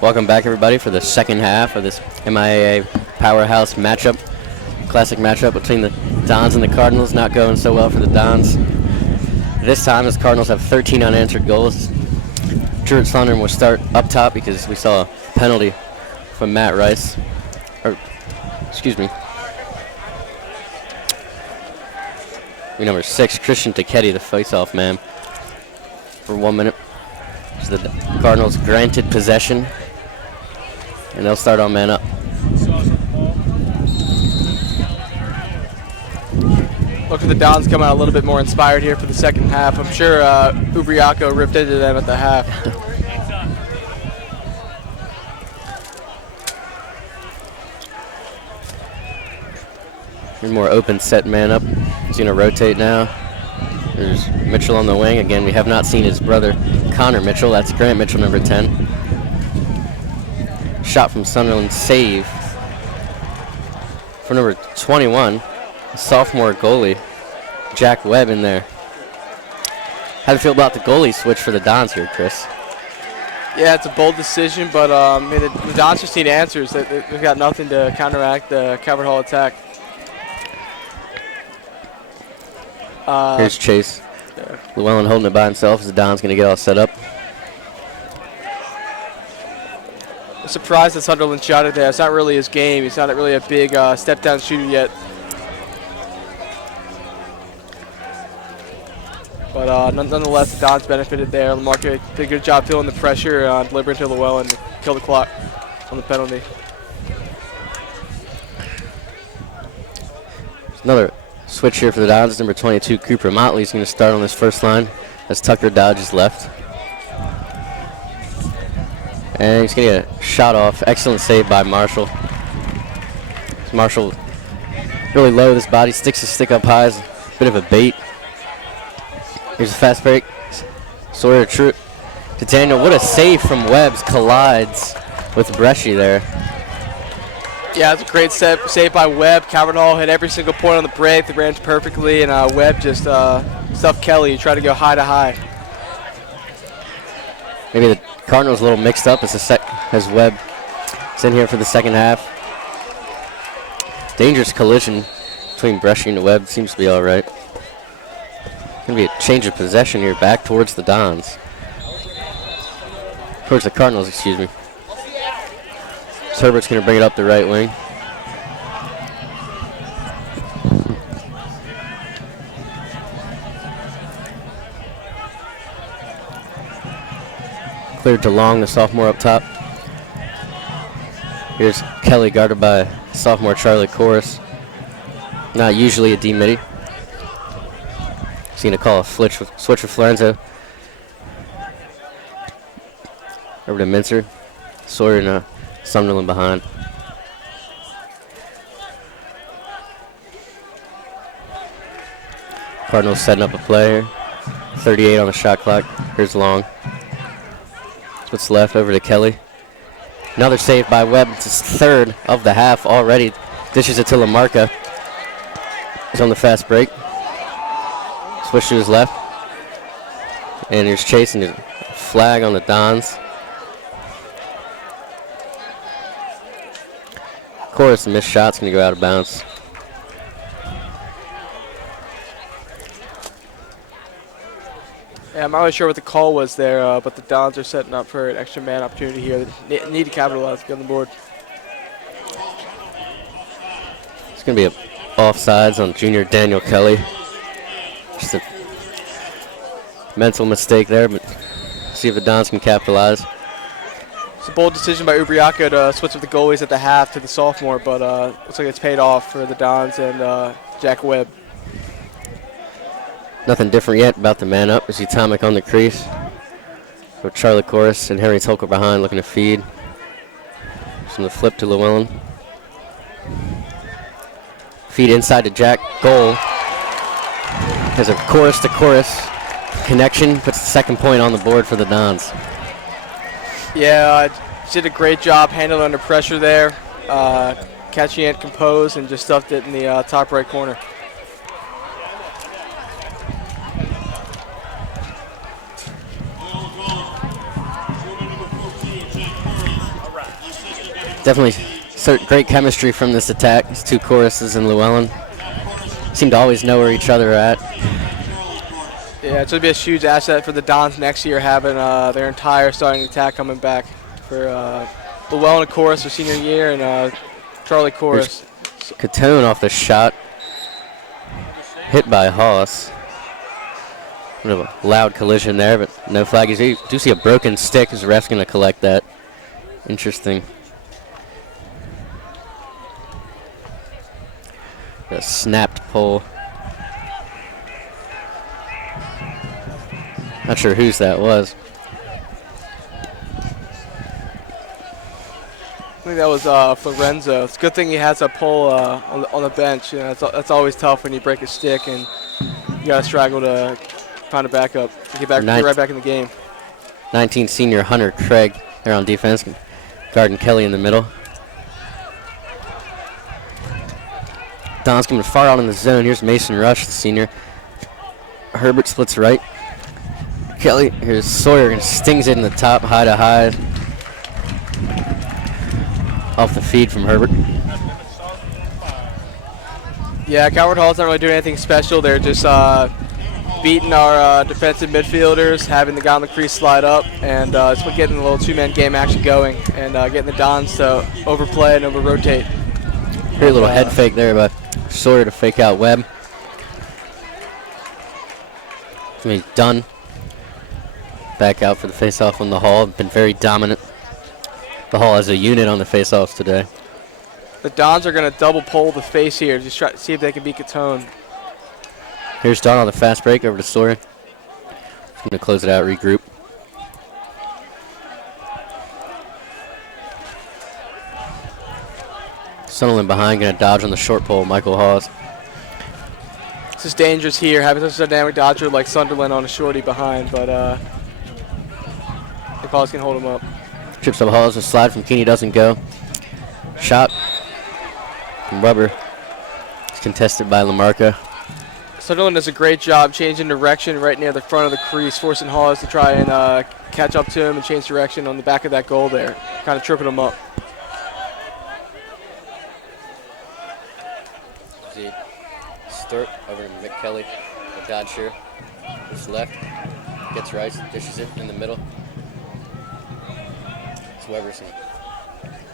Welcome back, everybody, for the second half of this MIAA powerhouse matchup. Classic matchup between the Dons and the Cardinals. Not going so well for the Dons. This time, as Cardinals have 13 unanswered goals. Druid Thundering will start up top because we saw a penalty from Matt Rice. Or, excuse me. Number 6, Christian Tiketti, the face-off man, for 1 minute. So the Cardinals granted possession, and they'll start on man up. Look for the Dons coming out a little bit more inspired here for the second half. I'm sure Ubriaco ripped into them at the half. More open set man up. He's going to rotate now. There's Mitchell on the wing. Again, we have not seen his brother, Connor Mitchell. That's Grant Mitchell, number 10. Shot from Sunderland, save for number 21, sophomore goalie, Jack Webb in there. How do you feel about the goalie switch for the Dons here, Chris? Yeah, it's a bold decision, but the Dons just need answers. They've got nothing to counteract the Calvert Hall attack. Here's Chase. Llewellyn holding it by himself as the Don's going to get all set up. I'm surprised that Sunderland shot it there. It's not really his game. He's not really a big step-down shooter yet. But nonetheless, the Dons benefited there. Lamarca did a good job feeling the pressure, delivering to Llewellyn to kill the clock on the penalty. Another switch here for the Dons. Number 22, Cooper Motley is going to start on this first line as Tucker Dodge is left. And he's going to get a shot off. Excellent save by Marshall. Marshall really low with his body, sticks his stick up high as a bit of a bait. Here's a fast break. Sawyer to Daniel. What a save from Webbs. Collides with Bresci there. Yeah, it's a great save by Webb. Calvert Hall hit every single point on the break. They ran perfectly, and Webb just stuffed Kelly. He tried to go high to high. Maybe the Cardinals a little mixed up as Webb is in here for the second half. Dangerous collision between Bresci and Webb. Seems to be all right. Going to be a change of possession here back towards the Dons. Towards the Cardinals, excuse me. Herbert's going to bring it up the right wing. Cleared to Long, the sophomore up top. Here's Kelly guarded by sophomore Charlie Corus. Not usually a D-midi. He's going to call a switch with Florenzo. Over to Mincer. Sawyer and Sunderland behind. Cardinals setting up a play here. 38 on the shot clock. Here's Long. That's what's left, over to Kelly. Another save by Webb. It's his third of the half already. Dishes it to Lamarca. He's on the fast break. Switch to his left. And here's chasing a flag on the Dons. Of course, the missed shot's going to go out of bounds. Yeah, I'm not really sure what the call was there, but the Dons are setting up for an extra man opportunity here. They need to capitalize to get on the board. It's going to be a offsides on junior Daniel Kelly. Just a mental mistake there, but see if the Dons can capitalize. It's a bold decision by Ubriaco to switch with the goalies at the half to the sophomore, but looks like it's paid off for the Dons and Jack Webb. Nothing different yet about the man up. We see Tomic on the crease. With Charlie Corus and Henry Tolker behind looking to feed. From the flip to Llewellyn. Feed inside to Jack. Goal. Has a chorus to chorus connection. Puts the second point on the board for the Dons. Yeah, did a great job handling under pressure there. Catching it composed and just stuffed it in the top right corner. Definitely great chemistry from this attack. These two choruses in Llewellyn seem to always know where each other are at. Yeah, it's going to be a huge asset for the Dons next year, having their entire starting attack coming back for Llewellyn, of course, their senior year, and Charlie Chorus. Catone off the shot. Hit by Haas. Bit of a loud collision there, but no flag. You do see a broken stick. Is the ref's going to collect that? Interesting. A snapped pole. Not sure whose that was. I think that was Florenzo. It's a good thing he has a pole on the bench. You know, that's always tough when you break a stick and you got to struggle to find a backup. Get right back in the game. 19 senior Hunter Craig there on defense. Guarding Kelly in the middle. Don's coming far out in the zone. Here's Mason Rush, the senior. Herbert splits right. Kelly, here's Sawyer and stings it in the top, high to high. Off the feed from Herbert. Yeah, Calvert Hall's not really doing anything special. They're just beating our defensive midfielders, having the guy on the crease slide up, and it's getting a little two-man game action going and getting the Dons to overplay and over-rotate. Great little head fake there by Sawyer to fake out Webb. I mean, done. Back out for the face-off on the Hall. Been very dominant. The Hall as a unit on the face-offs today. The Dons are going to double pole the face here, just try to see if they can beat Catone. Here's Don on the fast break over to Sawyer. Going to close it out, regroup. Sunderland behind, going to dodge on the short pole, Michael Hawes. This is dangerous here, having such a dynamic dodger like Sunderland on a shorty behind, but the Hawes can hold him up. Trips up Hawes, a slide from Keeney doesn't go. Shot from Weber. It's contested by Lamarca. Sunderland does a great job changing direction right near the front of the crease, forcing Hawes to try and catch up to him and change direction on the back of that goal there, kind of tripping him up. Sturt over to McKelly. The dodger. It's left. Gets Rice. Dishes it in the middle. It's Weberson.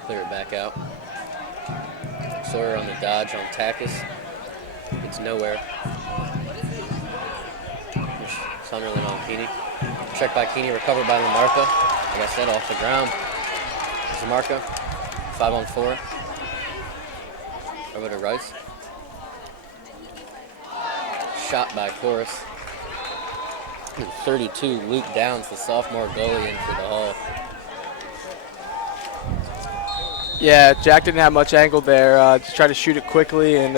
Clear it back out. Sawyer on the dodge on Takis. It's nowhere. Sunderland on Keeney. Checked by Keeney. Recovered by Lamarca. Like I said, off the ground. Lamarca. 5-on-4. Over to Rice. Shot by Chorus. 32, Luke Downs, the sophomore goalie, in for the Hall. Yeah, Jack didn't have much angle there. Just tried to shoot it quickly and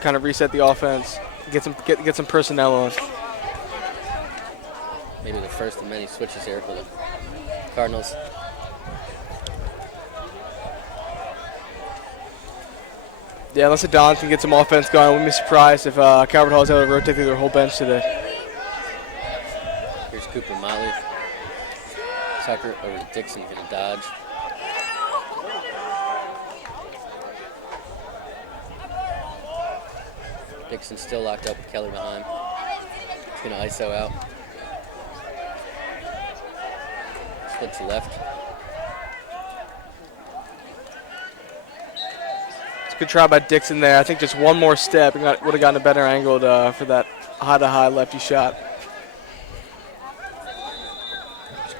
kind of reset the offense. Get some personnel on. Maybe the first of many switches here for the Cardinals. Yeah, unless the Dons can get some offense going, I wouldn't be surprised if Calvert Hall is able to rotate through their whole bench today. Here's Cooper Motley. Tucker over to Dixon, gonna dodge. Dixon still locked up with Kelly behind. He's gonna ISO out. Split to left. Good try by Dixon there. I think just one more step and would have gotten a better angle for that high-to-high lefty shot.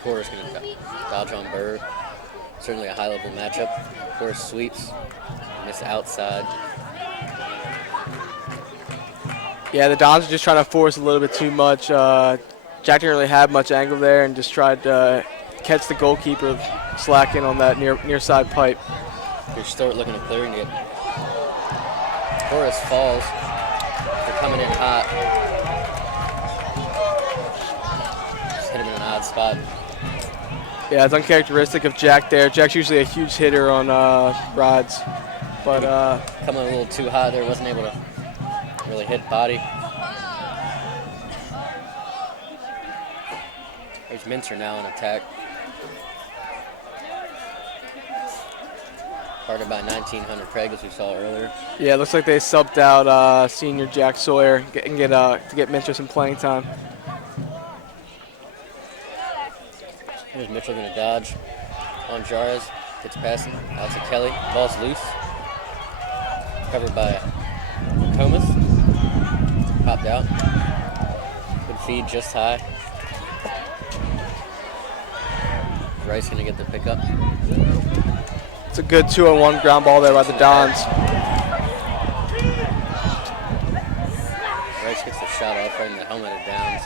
Chorus going to dodge on Bird. Certainly a high-level matchup. Chorus sweeps. Miss outside. Yeah, the Dons are just trying to force a little bit too much. Jack didn't really have much angle there and just tried to catch the goalkeeper slacking on that near side pipe. Here's Stewart looking to clear and get. Chorus falls. They're coming in hot. Just hit him in an odd spot. Yeah, it's uncharacteristic of Jack there. Jack's usually a huge hitter on rods, but coming a little too hot there, wasn't able to really hit body. There's Mincer now in attack. Started by 1900 Craig, as we saw earlier. Yeah, it looks like they subbed out senior Jack Sawyer to get Mitchell some playing time. Here's Mitchell going to dodge on Jarez. Gets passing out to Kelly. Ball's loose. Covered by Comas. Popped out. Good feed just high. Rice going to get the pickup. It's a good 2-on-1 ground ball there by the Dons. Rice gets the shot off right in the helmet of Downs.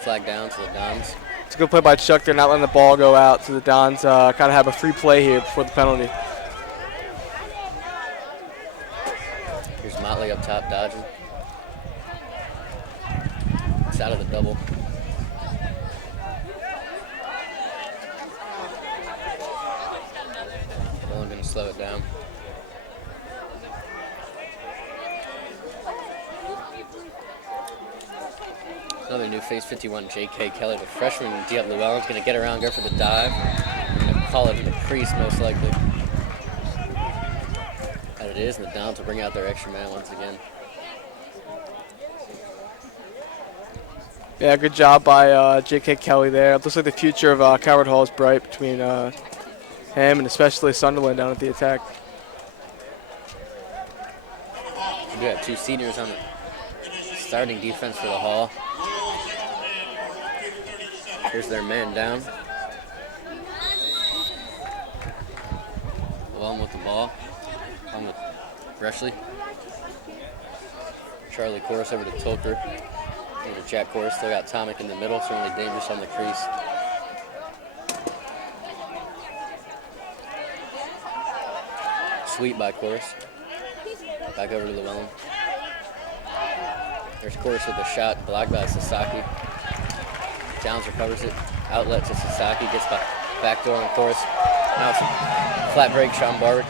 Flag down to the Dons. It's a good play by Chuck. They're not letting the ball go out, so the Dons kind of have a free play here before the penalty. Here's Motley up top dodging. It's out of the double. Bowen going to slow it down. Another new face, 51, J.K. Kelly, the freshman. Diop Llewellyn's going to get around, go for the dive. Going to call it in the crease, most likely. And it is, and the Dons will bring out their extra man once again. Yeah, good job by J.K. Kelly there. It looks like the future of Calvert Hall is bright between him and especially Sunderland down at the attack. We do have two seniors on the starting defense for the Hall. Here's their man down. Llewellyn with the ball. On with Breshley. Charlie Corus over to Tolker. Over to Jack Corus. Still got Tomic in the middle. Certainly dangerous on the crease. Sweep by Corus. Back over to Llewellyn. There's Corus with a shot. Blocked by Sasaki. Downs recovers it. Outlet to Sasaki. Gets back door on Corus. Now it's a flat break. Sean Barwick.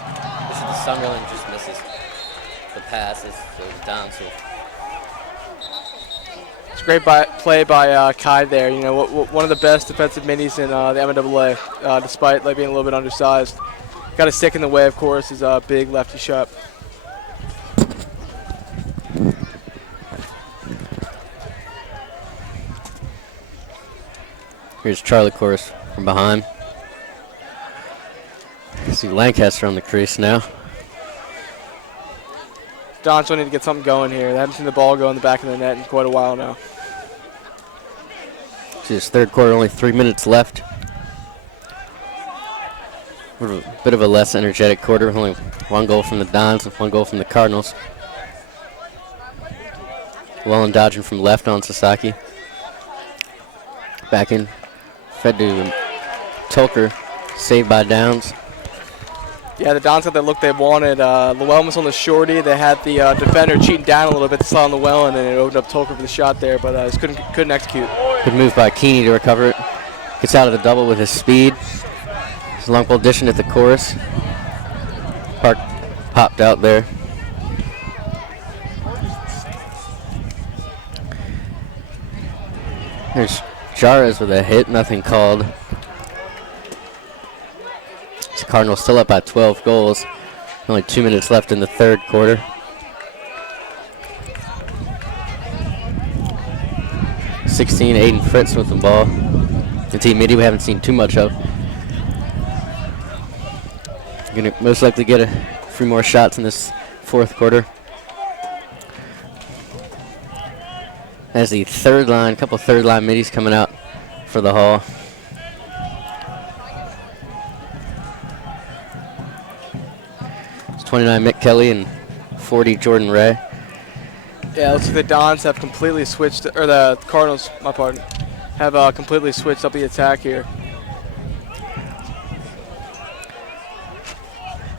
This is the Sunderland, just misses the pass. So it's down. So it's a great play by Kai there. You know, one of the best defensive minis in the MNAA, despite being a little bit undersized. Got a stick in the way, of course, is a big lefty shot. here's Charlie Corus from behind. See Lancaster on the crease now. Dons will need to get something going here. They haven't seen the ball go in the back of the net in quite a while now. See this third quarter, only 3 minutes left. A bit of a less energetic quarter. Only one goal from the Dons and one goal from the Cardinals. Llewellyn dodging from left on Sasaki. Back in. Fed to Tolker. Saved by Downs. Yeah, the Dons got the look they wanted. Llewellyn was on the shorty. They had the defender cheating down a little bit to slow on Llewellyn, and it opened up Tolker for the shot there, but just couldn't execute. Good move by Keeney to recover it. Gets out of the double with his speed. His long pole dishing at the chorus. Park popped out there. There's Jarez with a hit, nothing called. The Cardinals still up by 12 goals. Only 2 minutes left in the third quarter. Aiden Fritz with the ball. The team midi we haven't seen too much of. Gonna most likely get a few more shots in this fourth quarter. As the third line, couple third line middies coming out for the Hall. It's 29 Mick Kelly and 40 Jordan Ray. Yeah, it looks like the Dons have completely switched, or the Cardinals, my pardon, have completely switched up the attack here.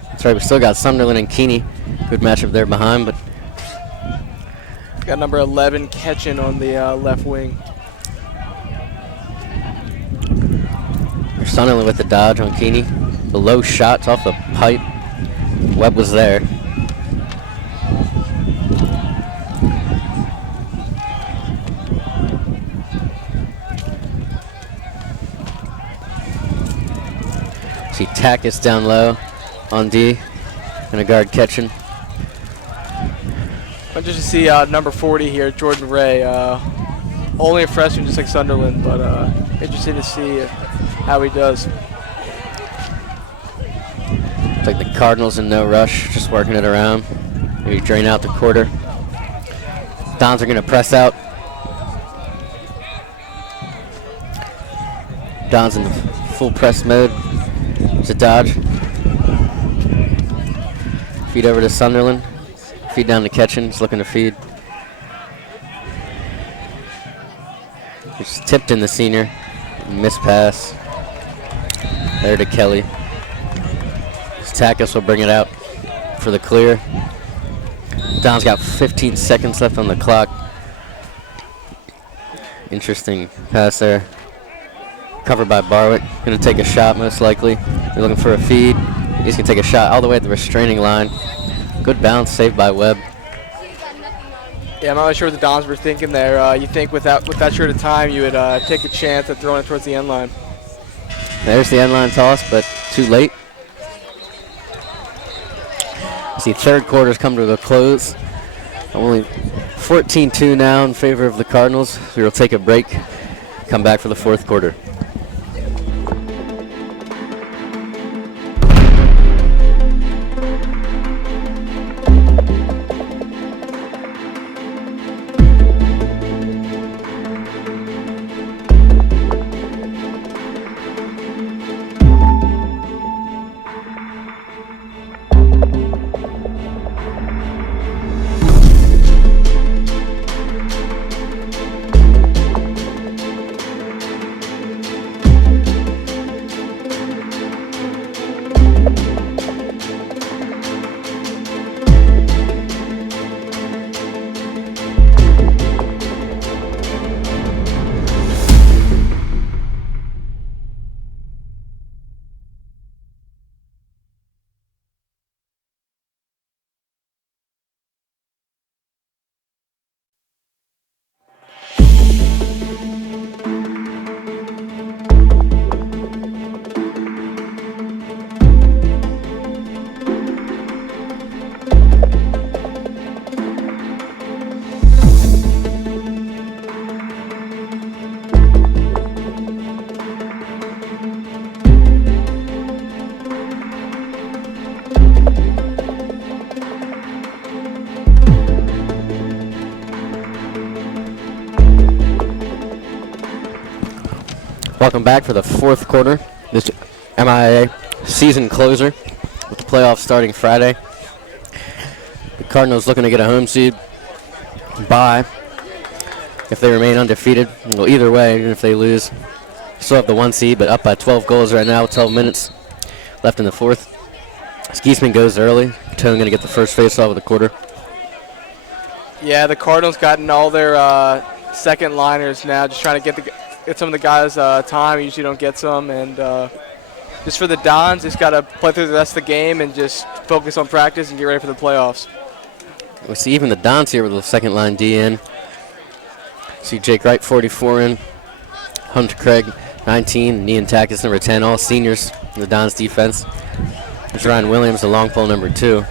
That's right, we still got Sunderland and Keeney. Good matchup there behind, but got number 11 Ketchin on the left wing. Sunderland with the dodge on Keeney. The low shots off the pipe. Webb was there. See Takis down low. on D, and a guard catching. I'm just to see number 40 here, Jordan Ray. Only a freshman, just like Sunderland, but interesting to see how he does. Looks like the Cardinals in no rush, just working it around. Maybe drain out the quarter. Dons are going to press out. Dons in the full press mode. It's a dodge. Feed over to Sunderland. Feed down to Ketchen. He's looking to feed. He's tipped in the senior. Miss pass. There to Kelly. Takis will bring it out for the clear. Don's got 15 seconds left on the clock. Interesting pass there. Covered by Barwick. Going to take a shot most likely. They're looking for a feed. He's going to take a shot all the way at the restraining line. Good bounce, saved by Webb. Yeah, I'm not really sure what the Dons were thinking there. You think with that short of time, you would take a chance at throwing it towards the end line. There's the end line toss, but too late. See, third quarter's come to a close. Only 14-2 now in favor of the Cardinals. We will take a break, come back for the fourth quarter. Welcome back for the fourth quarter. This MIA season closer with the playoffs starting Friday. The Cardinals looking to get a home seed bye if they remain undefeated. Well, either way, even if they lose, still have the 1 seed, but up by 12 goals right now with 12 minutes left in the fourth. Skeesman goes early. Tone going to get the first face-off of the quarter. Yeah, the Cardinals gotten all their second liners now, just trying to get some of the guys time. Usually don't get some, and just for the Dons, just got to play through the rest of the game and just focus on practice and get ready for the playoffs. We see even the Dons here with the second line D in. See Jake Wright, 44 in. Hunter Craig, 19. Ian Takis, number 10. All seniors in the Dons defense. There's Ryan Williams, the long pole, number 2.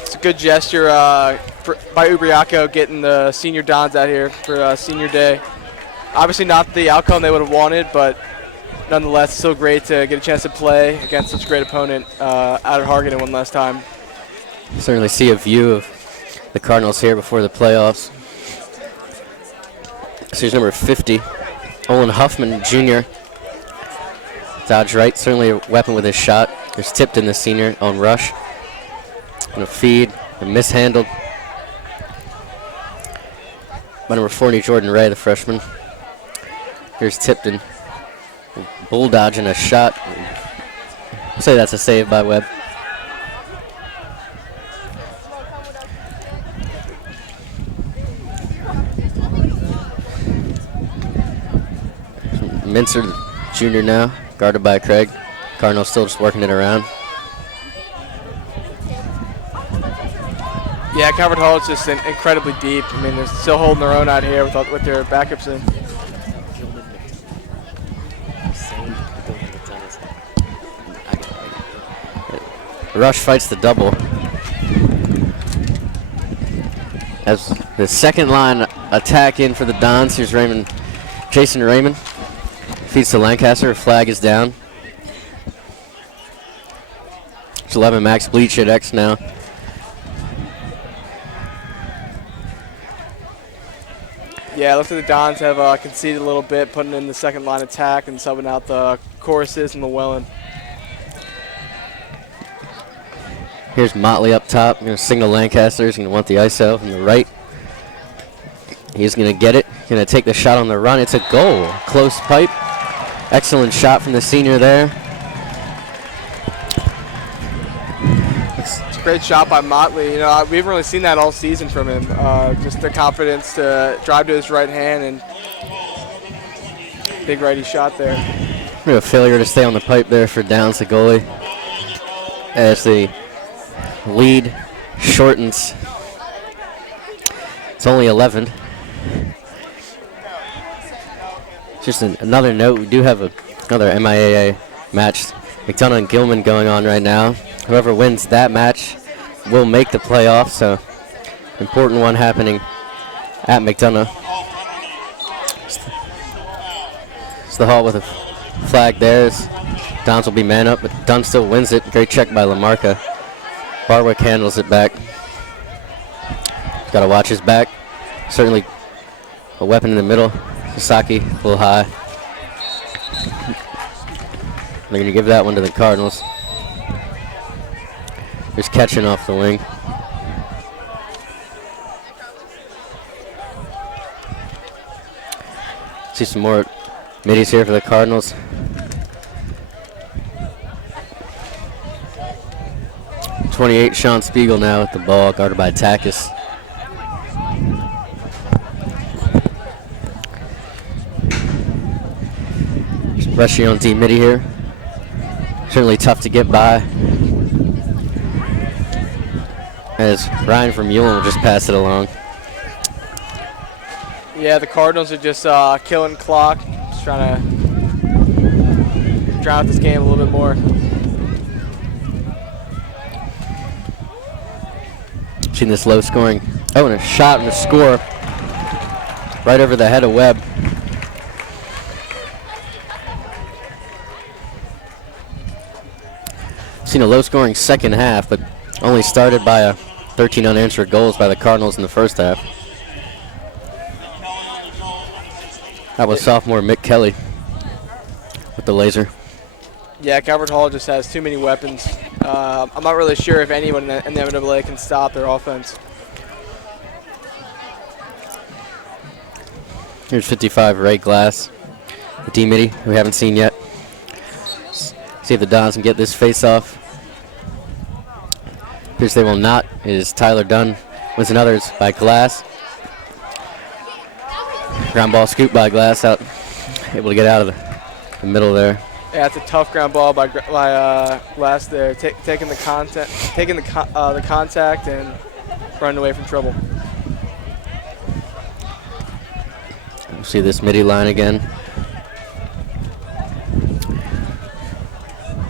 It's a good gesture by Ubriaco getting the senior Dons out here for senior day. Obviously not the outcome they would have wanted, but nonetheless, still great to get a chance to play against such a great opponent out at Hargan one last time. Certainly see a view of the Cardinals here before the playoffs. So here's number 50, Olin Huffman Jr. Dodge right, certainly a weapon with his shot. There's tipped in the senior on rush. Gonna feed and mishandled by number 40, Jordan Ray, the freshman. Here's Tipton. Bull dodging a shot. I'll say that's a save by Webb. Mincer Jr. now, guarded by Craig. Cardinals still just working it around. Yeah, Calvert Hall is just incredibly deep. I mean, they're still holding their own out here with their backups in. Rush fights the double. As the second line attack in for the Dons. Here's Jason Raymond. Feeds to Lancaster. Flag is down. It's 11 Max Bleach at X now. Yeah, it looks like the Dons have conceded a little bit, putting in the second line attack and subbing out the Choruses and Llewellyn. Here's Motley up top. Going to signal Lancaster. He's going to want the ISO from the right. He's going to get it. Going to take the shot on the run. It's a goal. Close pipe. Excellent shot from the senior there. It's a great shot by Motley. You know, we haven't really seen that all season from him. Just the confidence to drive to his right hand and big righty shot there. A failure to stay on the pipe there for Downs, the goalie. As the lead shortens. It's only 11. Just another note, we do have another MIAA match, McDonough and Gilman, going on right now. Whoever wins that match will make the playoffs, so important one happening at McDonough. It's the Hall with a flag there. Dons will be man up, but Dunn still wins it. Great check by Lamarca. Barwick handles it back. Got to watch his back. Certainly a weapon in the middle. Sasaki, a little high. They're going to give that one to the Cardinals. Just catching off the wing. See some more middies here for the Cardinals. #28, Sean Spiegel now with the ball, guarded by Takis. Rushy on team midi here. Certainly tough to get by. As Ryan from Ullin will just pass it along. Yeah, the Cardinals are just killing clock. Just trying to drown out this game a little bit more. Seen this low scoring. Oh, and a shot and a score. Right over the head of Webb. Seen a low scoring second half, but only started by 13 unanswered goals by the Cardinals in the first half. That was sophomore Mick Kelly with the laser. Yeah, Calvert Hall just has too many weapons. I'm not really sure if anyone in the MWA can stop their offense. Here's 55 Ray Glass, the D-Midi, who we haven't seen yet. See if the Dons can get this face-off. Appears they will not. It is Tyler Dunn. Wins another by Glass. Ground ball scoop by Glass, out, able to get out of the middle there. Yeah, it's a tough ground ball by Glass there, taking the contact and running away from trouble. We'll see this midi line again.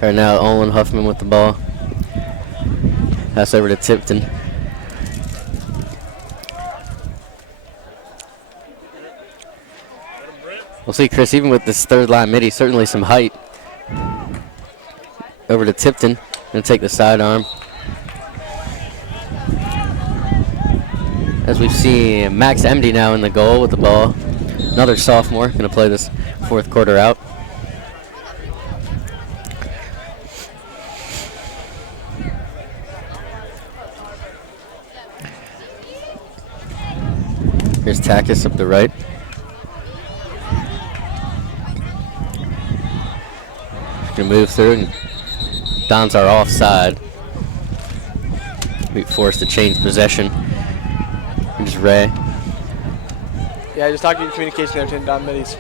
Right now, Olin Huffman with the ball. Pass over to Tipton. We'll see, Chris, even with this third line midi, certainly some height. Over to Tipton, gonna take the sidearm. As we see Max Emdy now in the goal with the ball. Another sophomore, gonna play this fourth quarter out. Here's Takis up the right. Gonna move through, and Dons are offside. We forced to change possession. Here's Ray. Yeah, just talking communication there between Don Middies.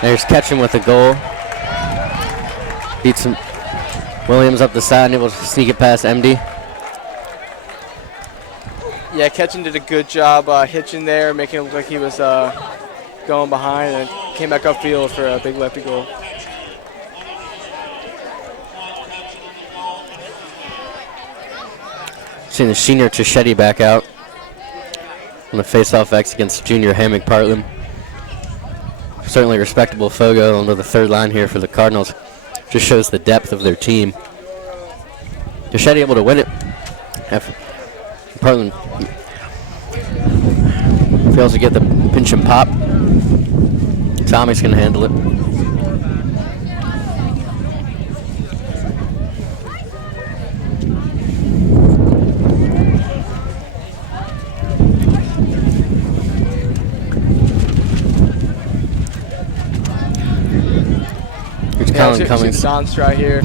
There's Ketchum with a goal. Beats him. Williams up the side and able to sneak it past MD. Yeah, Ketchum did a good job hitching there, making it look like he was going behind, and came back upfield for a big lefty goal. Seeing the senior Tichetti back out on the face-off X against junior Hammock Partland. Certainly respectable Fogo onto the third line here for the Cardinals. Just shows the depth of their team. Tichetti able to win it. Partland fails to get the pinch and pop. Tommy's going to handle it. Colin Cummings. Don's right here,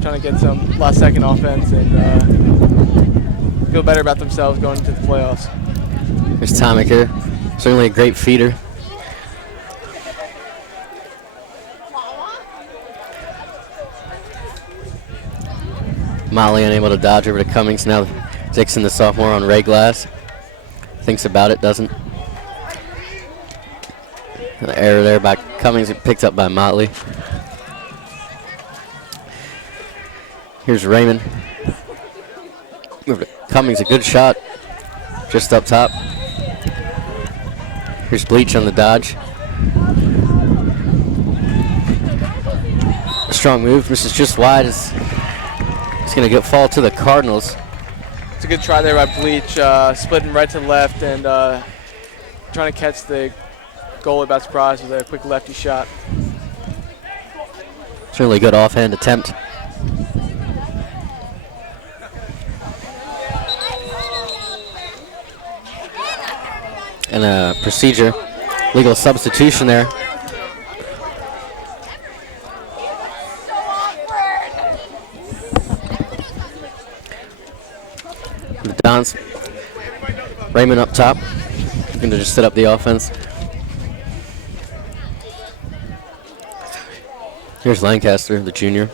trying to get some last-second offense and feel better about themselves going into the playoffs. There's Tomic here, certainly a great feeder. Molly unable to dodge over to Cummings. Now Dixon, the sophomore, on Ray Glass. Thinks about it, doesn't. An error there by Cummings, picked up by Motley. Here's Raymond. Cummings, a good shot. Just up top. Here's Bleach on the dodge. A strong move. This is just wide. It's going to fall to the Cardinals. It's a good try there by Bleach, splitting right to left and trying to catch the goalie by surprise with a quick lefty shot. Certainly good offhand attempt. And a procedure, legal substitution there. The Dons, Raymond up top, looking to just set up the offense. Here's Lancaster, the junior,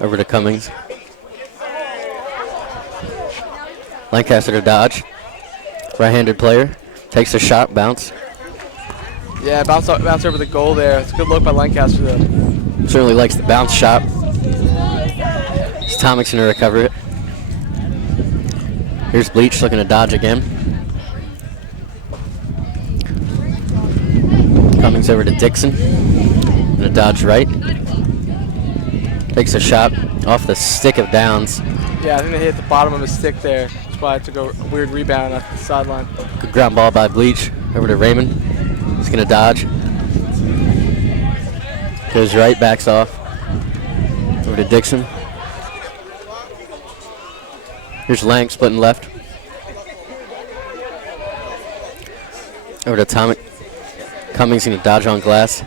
over to Cummings. Lancaster to dodge, right-handed player. Takes a shot, bounce. Yeah, bounce over the goal there. It's a good look by Lancaster though. Certainly likes the bounce shot. It's Tomic's going to recover it. Here's Bleach looking to dodge again. Cummings over to Dixon. Going to dodge right. Takes a shot off the stick of Downs. Yeah, I think they hit the bottom of his stick there. That's why it took a weird rebound off the sideline. Good ground ball by Bleach. Over to Raymond. He's going to dodge. Goes right, backs off. Over to Dixon. Here's Lang splitting left. Over to Tomic. Cummings going to dodge on glass.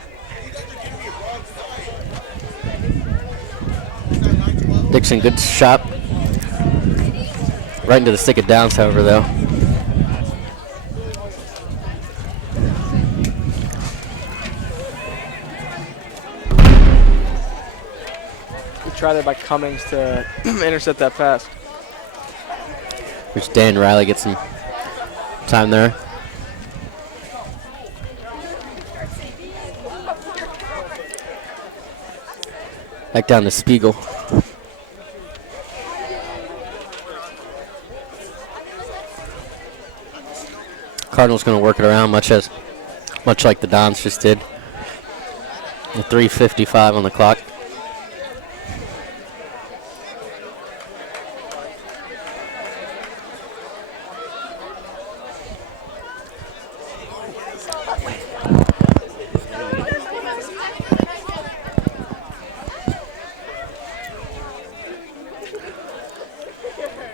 Dixon, good shot. Right into the stick of Downs, however, though. Good try there by Cummings to intercept that pass. There's Dan Riley, gets some time there. Back down to Spiegel. Cardinals going to work it around much like the Dons just did. With 3:55 on the clock.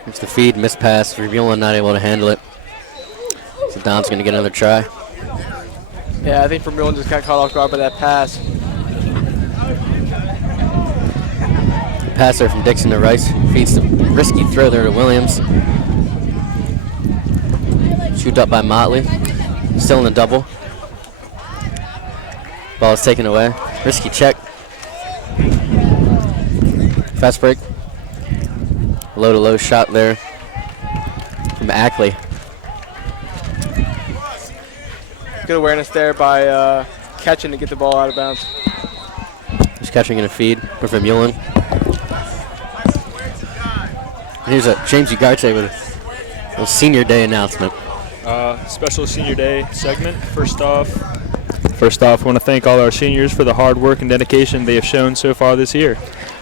Here's the feed, missed pass. Rebuelan not able to handle it. So Don's going to get another try. Yeah, I think Vermeulen just got caught off guard by that pass. Pass there from Dixon to Rice. Feeds the risky throw there to Williams. Shoot up by Motley. Still in the double. Ball is taken away. Risky check. Fast break. Low-to-low shot there from Ackley. Good awareness there by catching to get the ball out of bounds. Just catching in a feed for Vermeulen. Here's a James Ugarte with Well, senior day announcement. Special senior day segment. First off, I want to thank all our seniors for the hard work and dedication they have shown so far this year.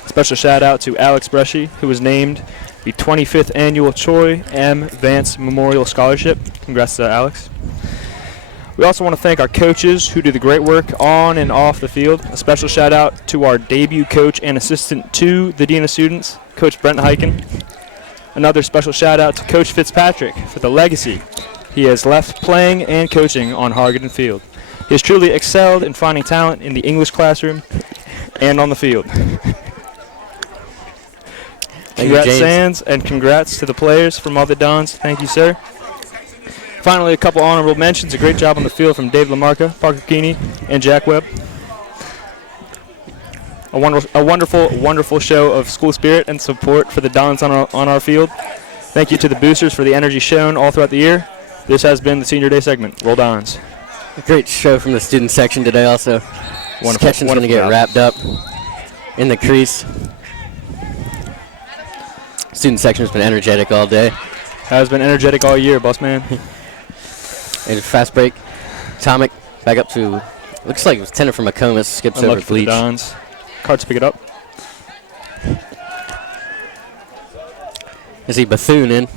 Special shout out to Alex Bresci, who was named the 25th annual Choi M. Vance Memorial Scholarship. Congrats to Alex. We also want to thank our coaches who do the great work on and off the field. A special shout out to our debut coach and assistant to the Dean of Students, Coach Brent Heiken. Another special shout out to Coach Fitzpatrick for the legacy he has left playing and coaching on Hargadon Field. He has truly excelled in finding talent in the English classroom and on the field. Congrats, Sands, and congrats to the players from all the Dons. Thank you, sir. Finally, a couple honorable mentions. A great job on the field from Dave Lamarca, Parker Keeney, and Jack Webb. A wonderful show of school spirit and support for the Dons on our field. Thank you to the boosters for the energy shown all throughout the year. This has been the Senior Day segment. Roll Dons. A great show from the student section today also. Sketchin's going to get wrapped up in the crease. Student section has been energetic all day. Has been energetic all year, boss man. And a fast break. Tomic back up to, looks like it was Tender from McComas. Skips Unlucky over for the Bleach. Dons. Cards pick it up. I see Bethune in.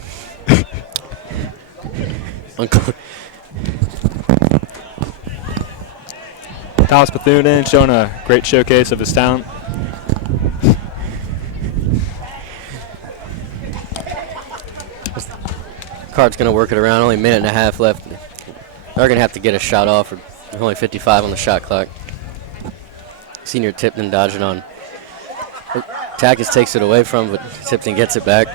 Thomas Bethune in, showing a great showcase of his talent. Card's going to work it around. Only a minute and a half left. They're going to have to get a shot off. There's only 55 on the shot clock. Senior Tipton dodging on. Takis takes it away from him, but Tipton gets it back.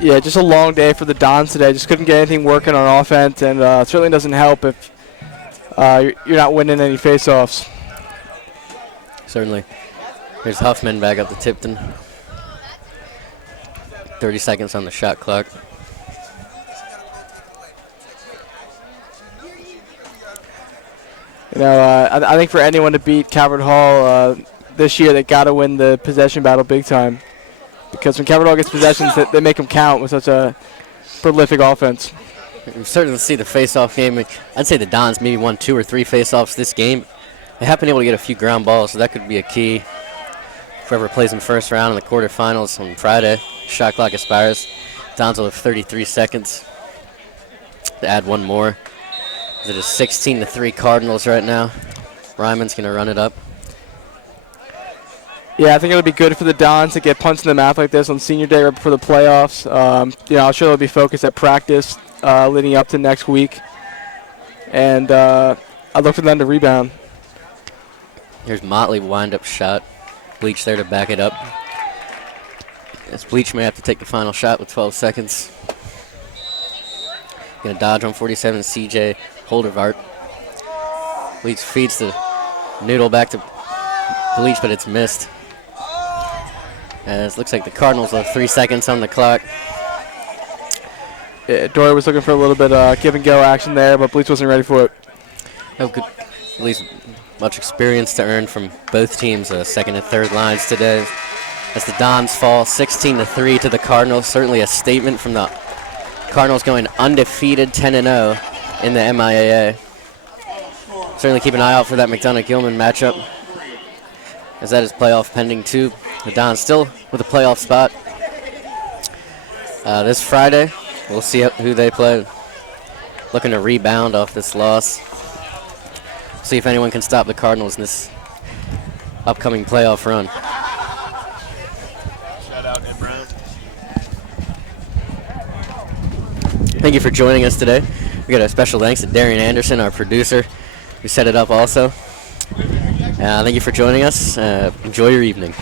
Yeah, just a long day for the Dons today. Just couldn't get anything working on offense, and it certainly doesn't help if you're not winning any faceoffs. Certainly. Here's Huffman back up to Tipton. 30 seconds on the shot clock. You know, I think for anyone to beat Calvert Hall this year, they got to win the possession battle big time. Because when Calvert Hall gets possessions, they make them count with such a prolific offense. We're starting to see the face-off game. I'd say the Dons maybe won 2 or 3 face-offs this game. They have been able to get a few ground balls, so that could be a key. Whoever plays in first round in the quarterfinals on Friday, shot clock expires. Dons will have 33 seconds to add one more. It is 16-3 Cardinals right now. Ryman's going to run it up. Yeah, I think it'll be good for the Dons to get punched in the mouth like this on senior day right before the playoffs. You know, I'm sure they'll be focused at practice leading up to next week. And I look for them to rebound. Here's Motley, wind-up shot. Bleach there to back it up. As Bleach may have to take the final shot with 12 seconds. Going to dodge on 47, CJ Holdervart. Bleach feeds the noodle back to Bleach, but it's missed. As it looks like the Cardinals have 3 seconds on the clock. Yeah, Dory was looking for a little bit give-and-go action there, but Bleach wasn't ready for it. Oh, good. At least much experience to earn from both teams, second and third lines today. As the Dons fall 16-3 to the Cardinals, certainly a statement from the Cardinals going undefeated 10-0 in the MIAA. Certainly keep an eye out for that McDonough-Gilman matchup, as that is playoff pending too. The Dons still with a playoff spot. This Friday, we'll see who they play. Looking to rebound off this loss. See if anyone can stop the Cardinals in this upcoming playoff run. Shout out Ed Brown. Thank you for joining us today. We got a special thanks to Darian Anderson, our producer, who set it up also. Thank you for joining us. Enjoy your evening.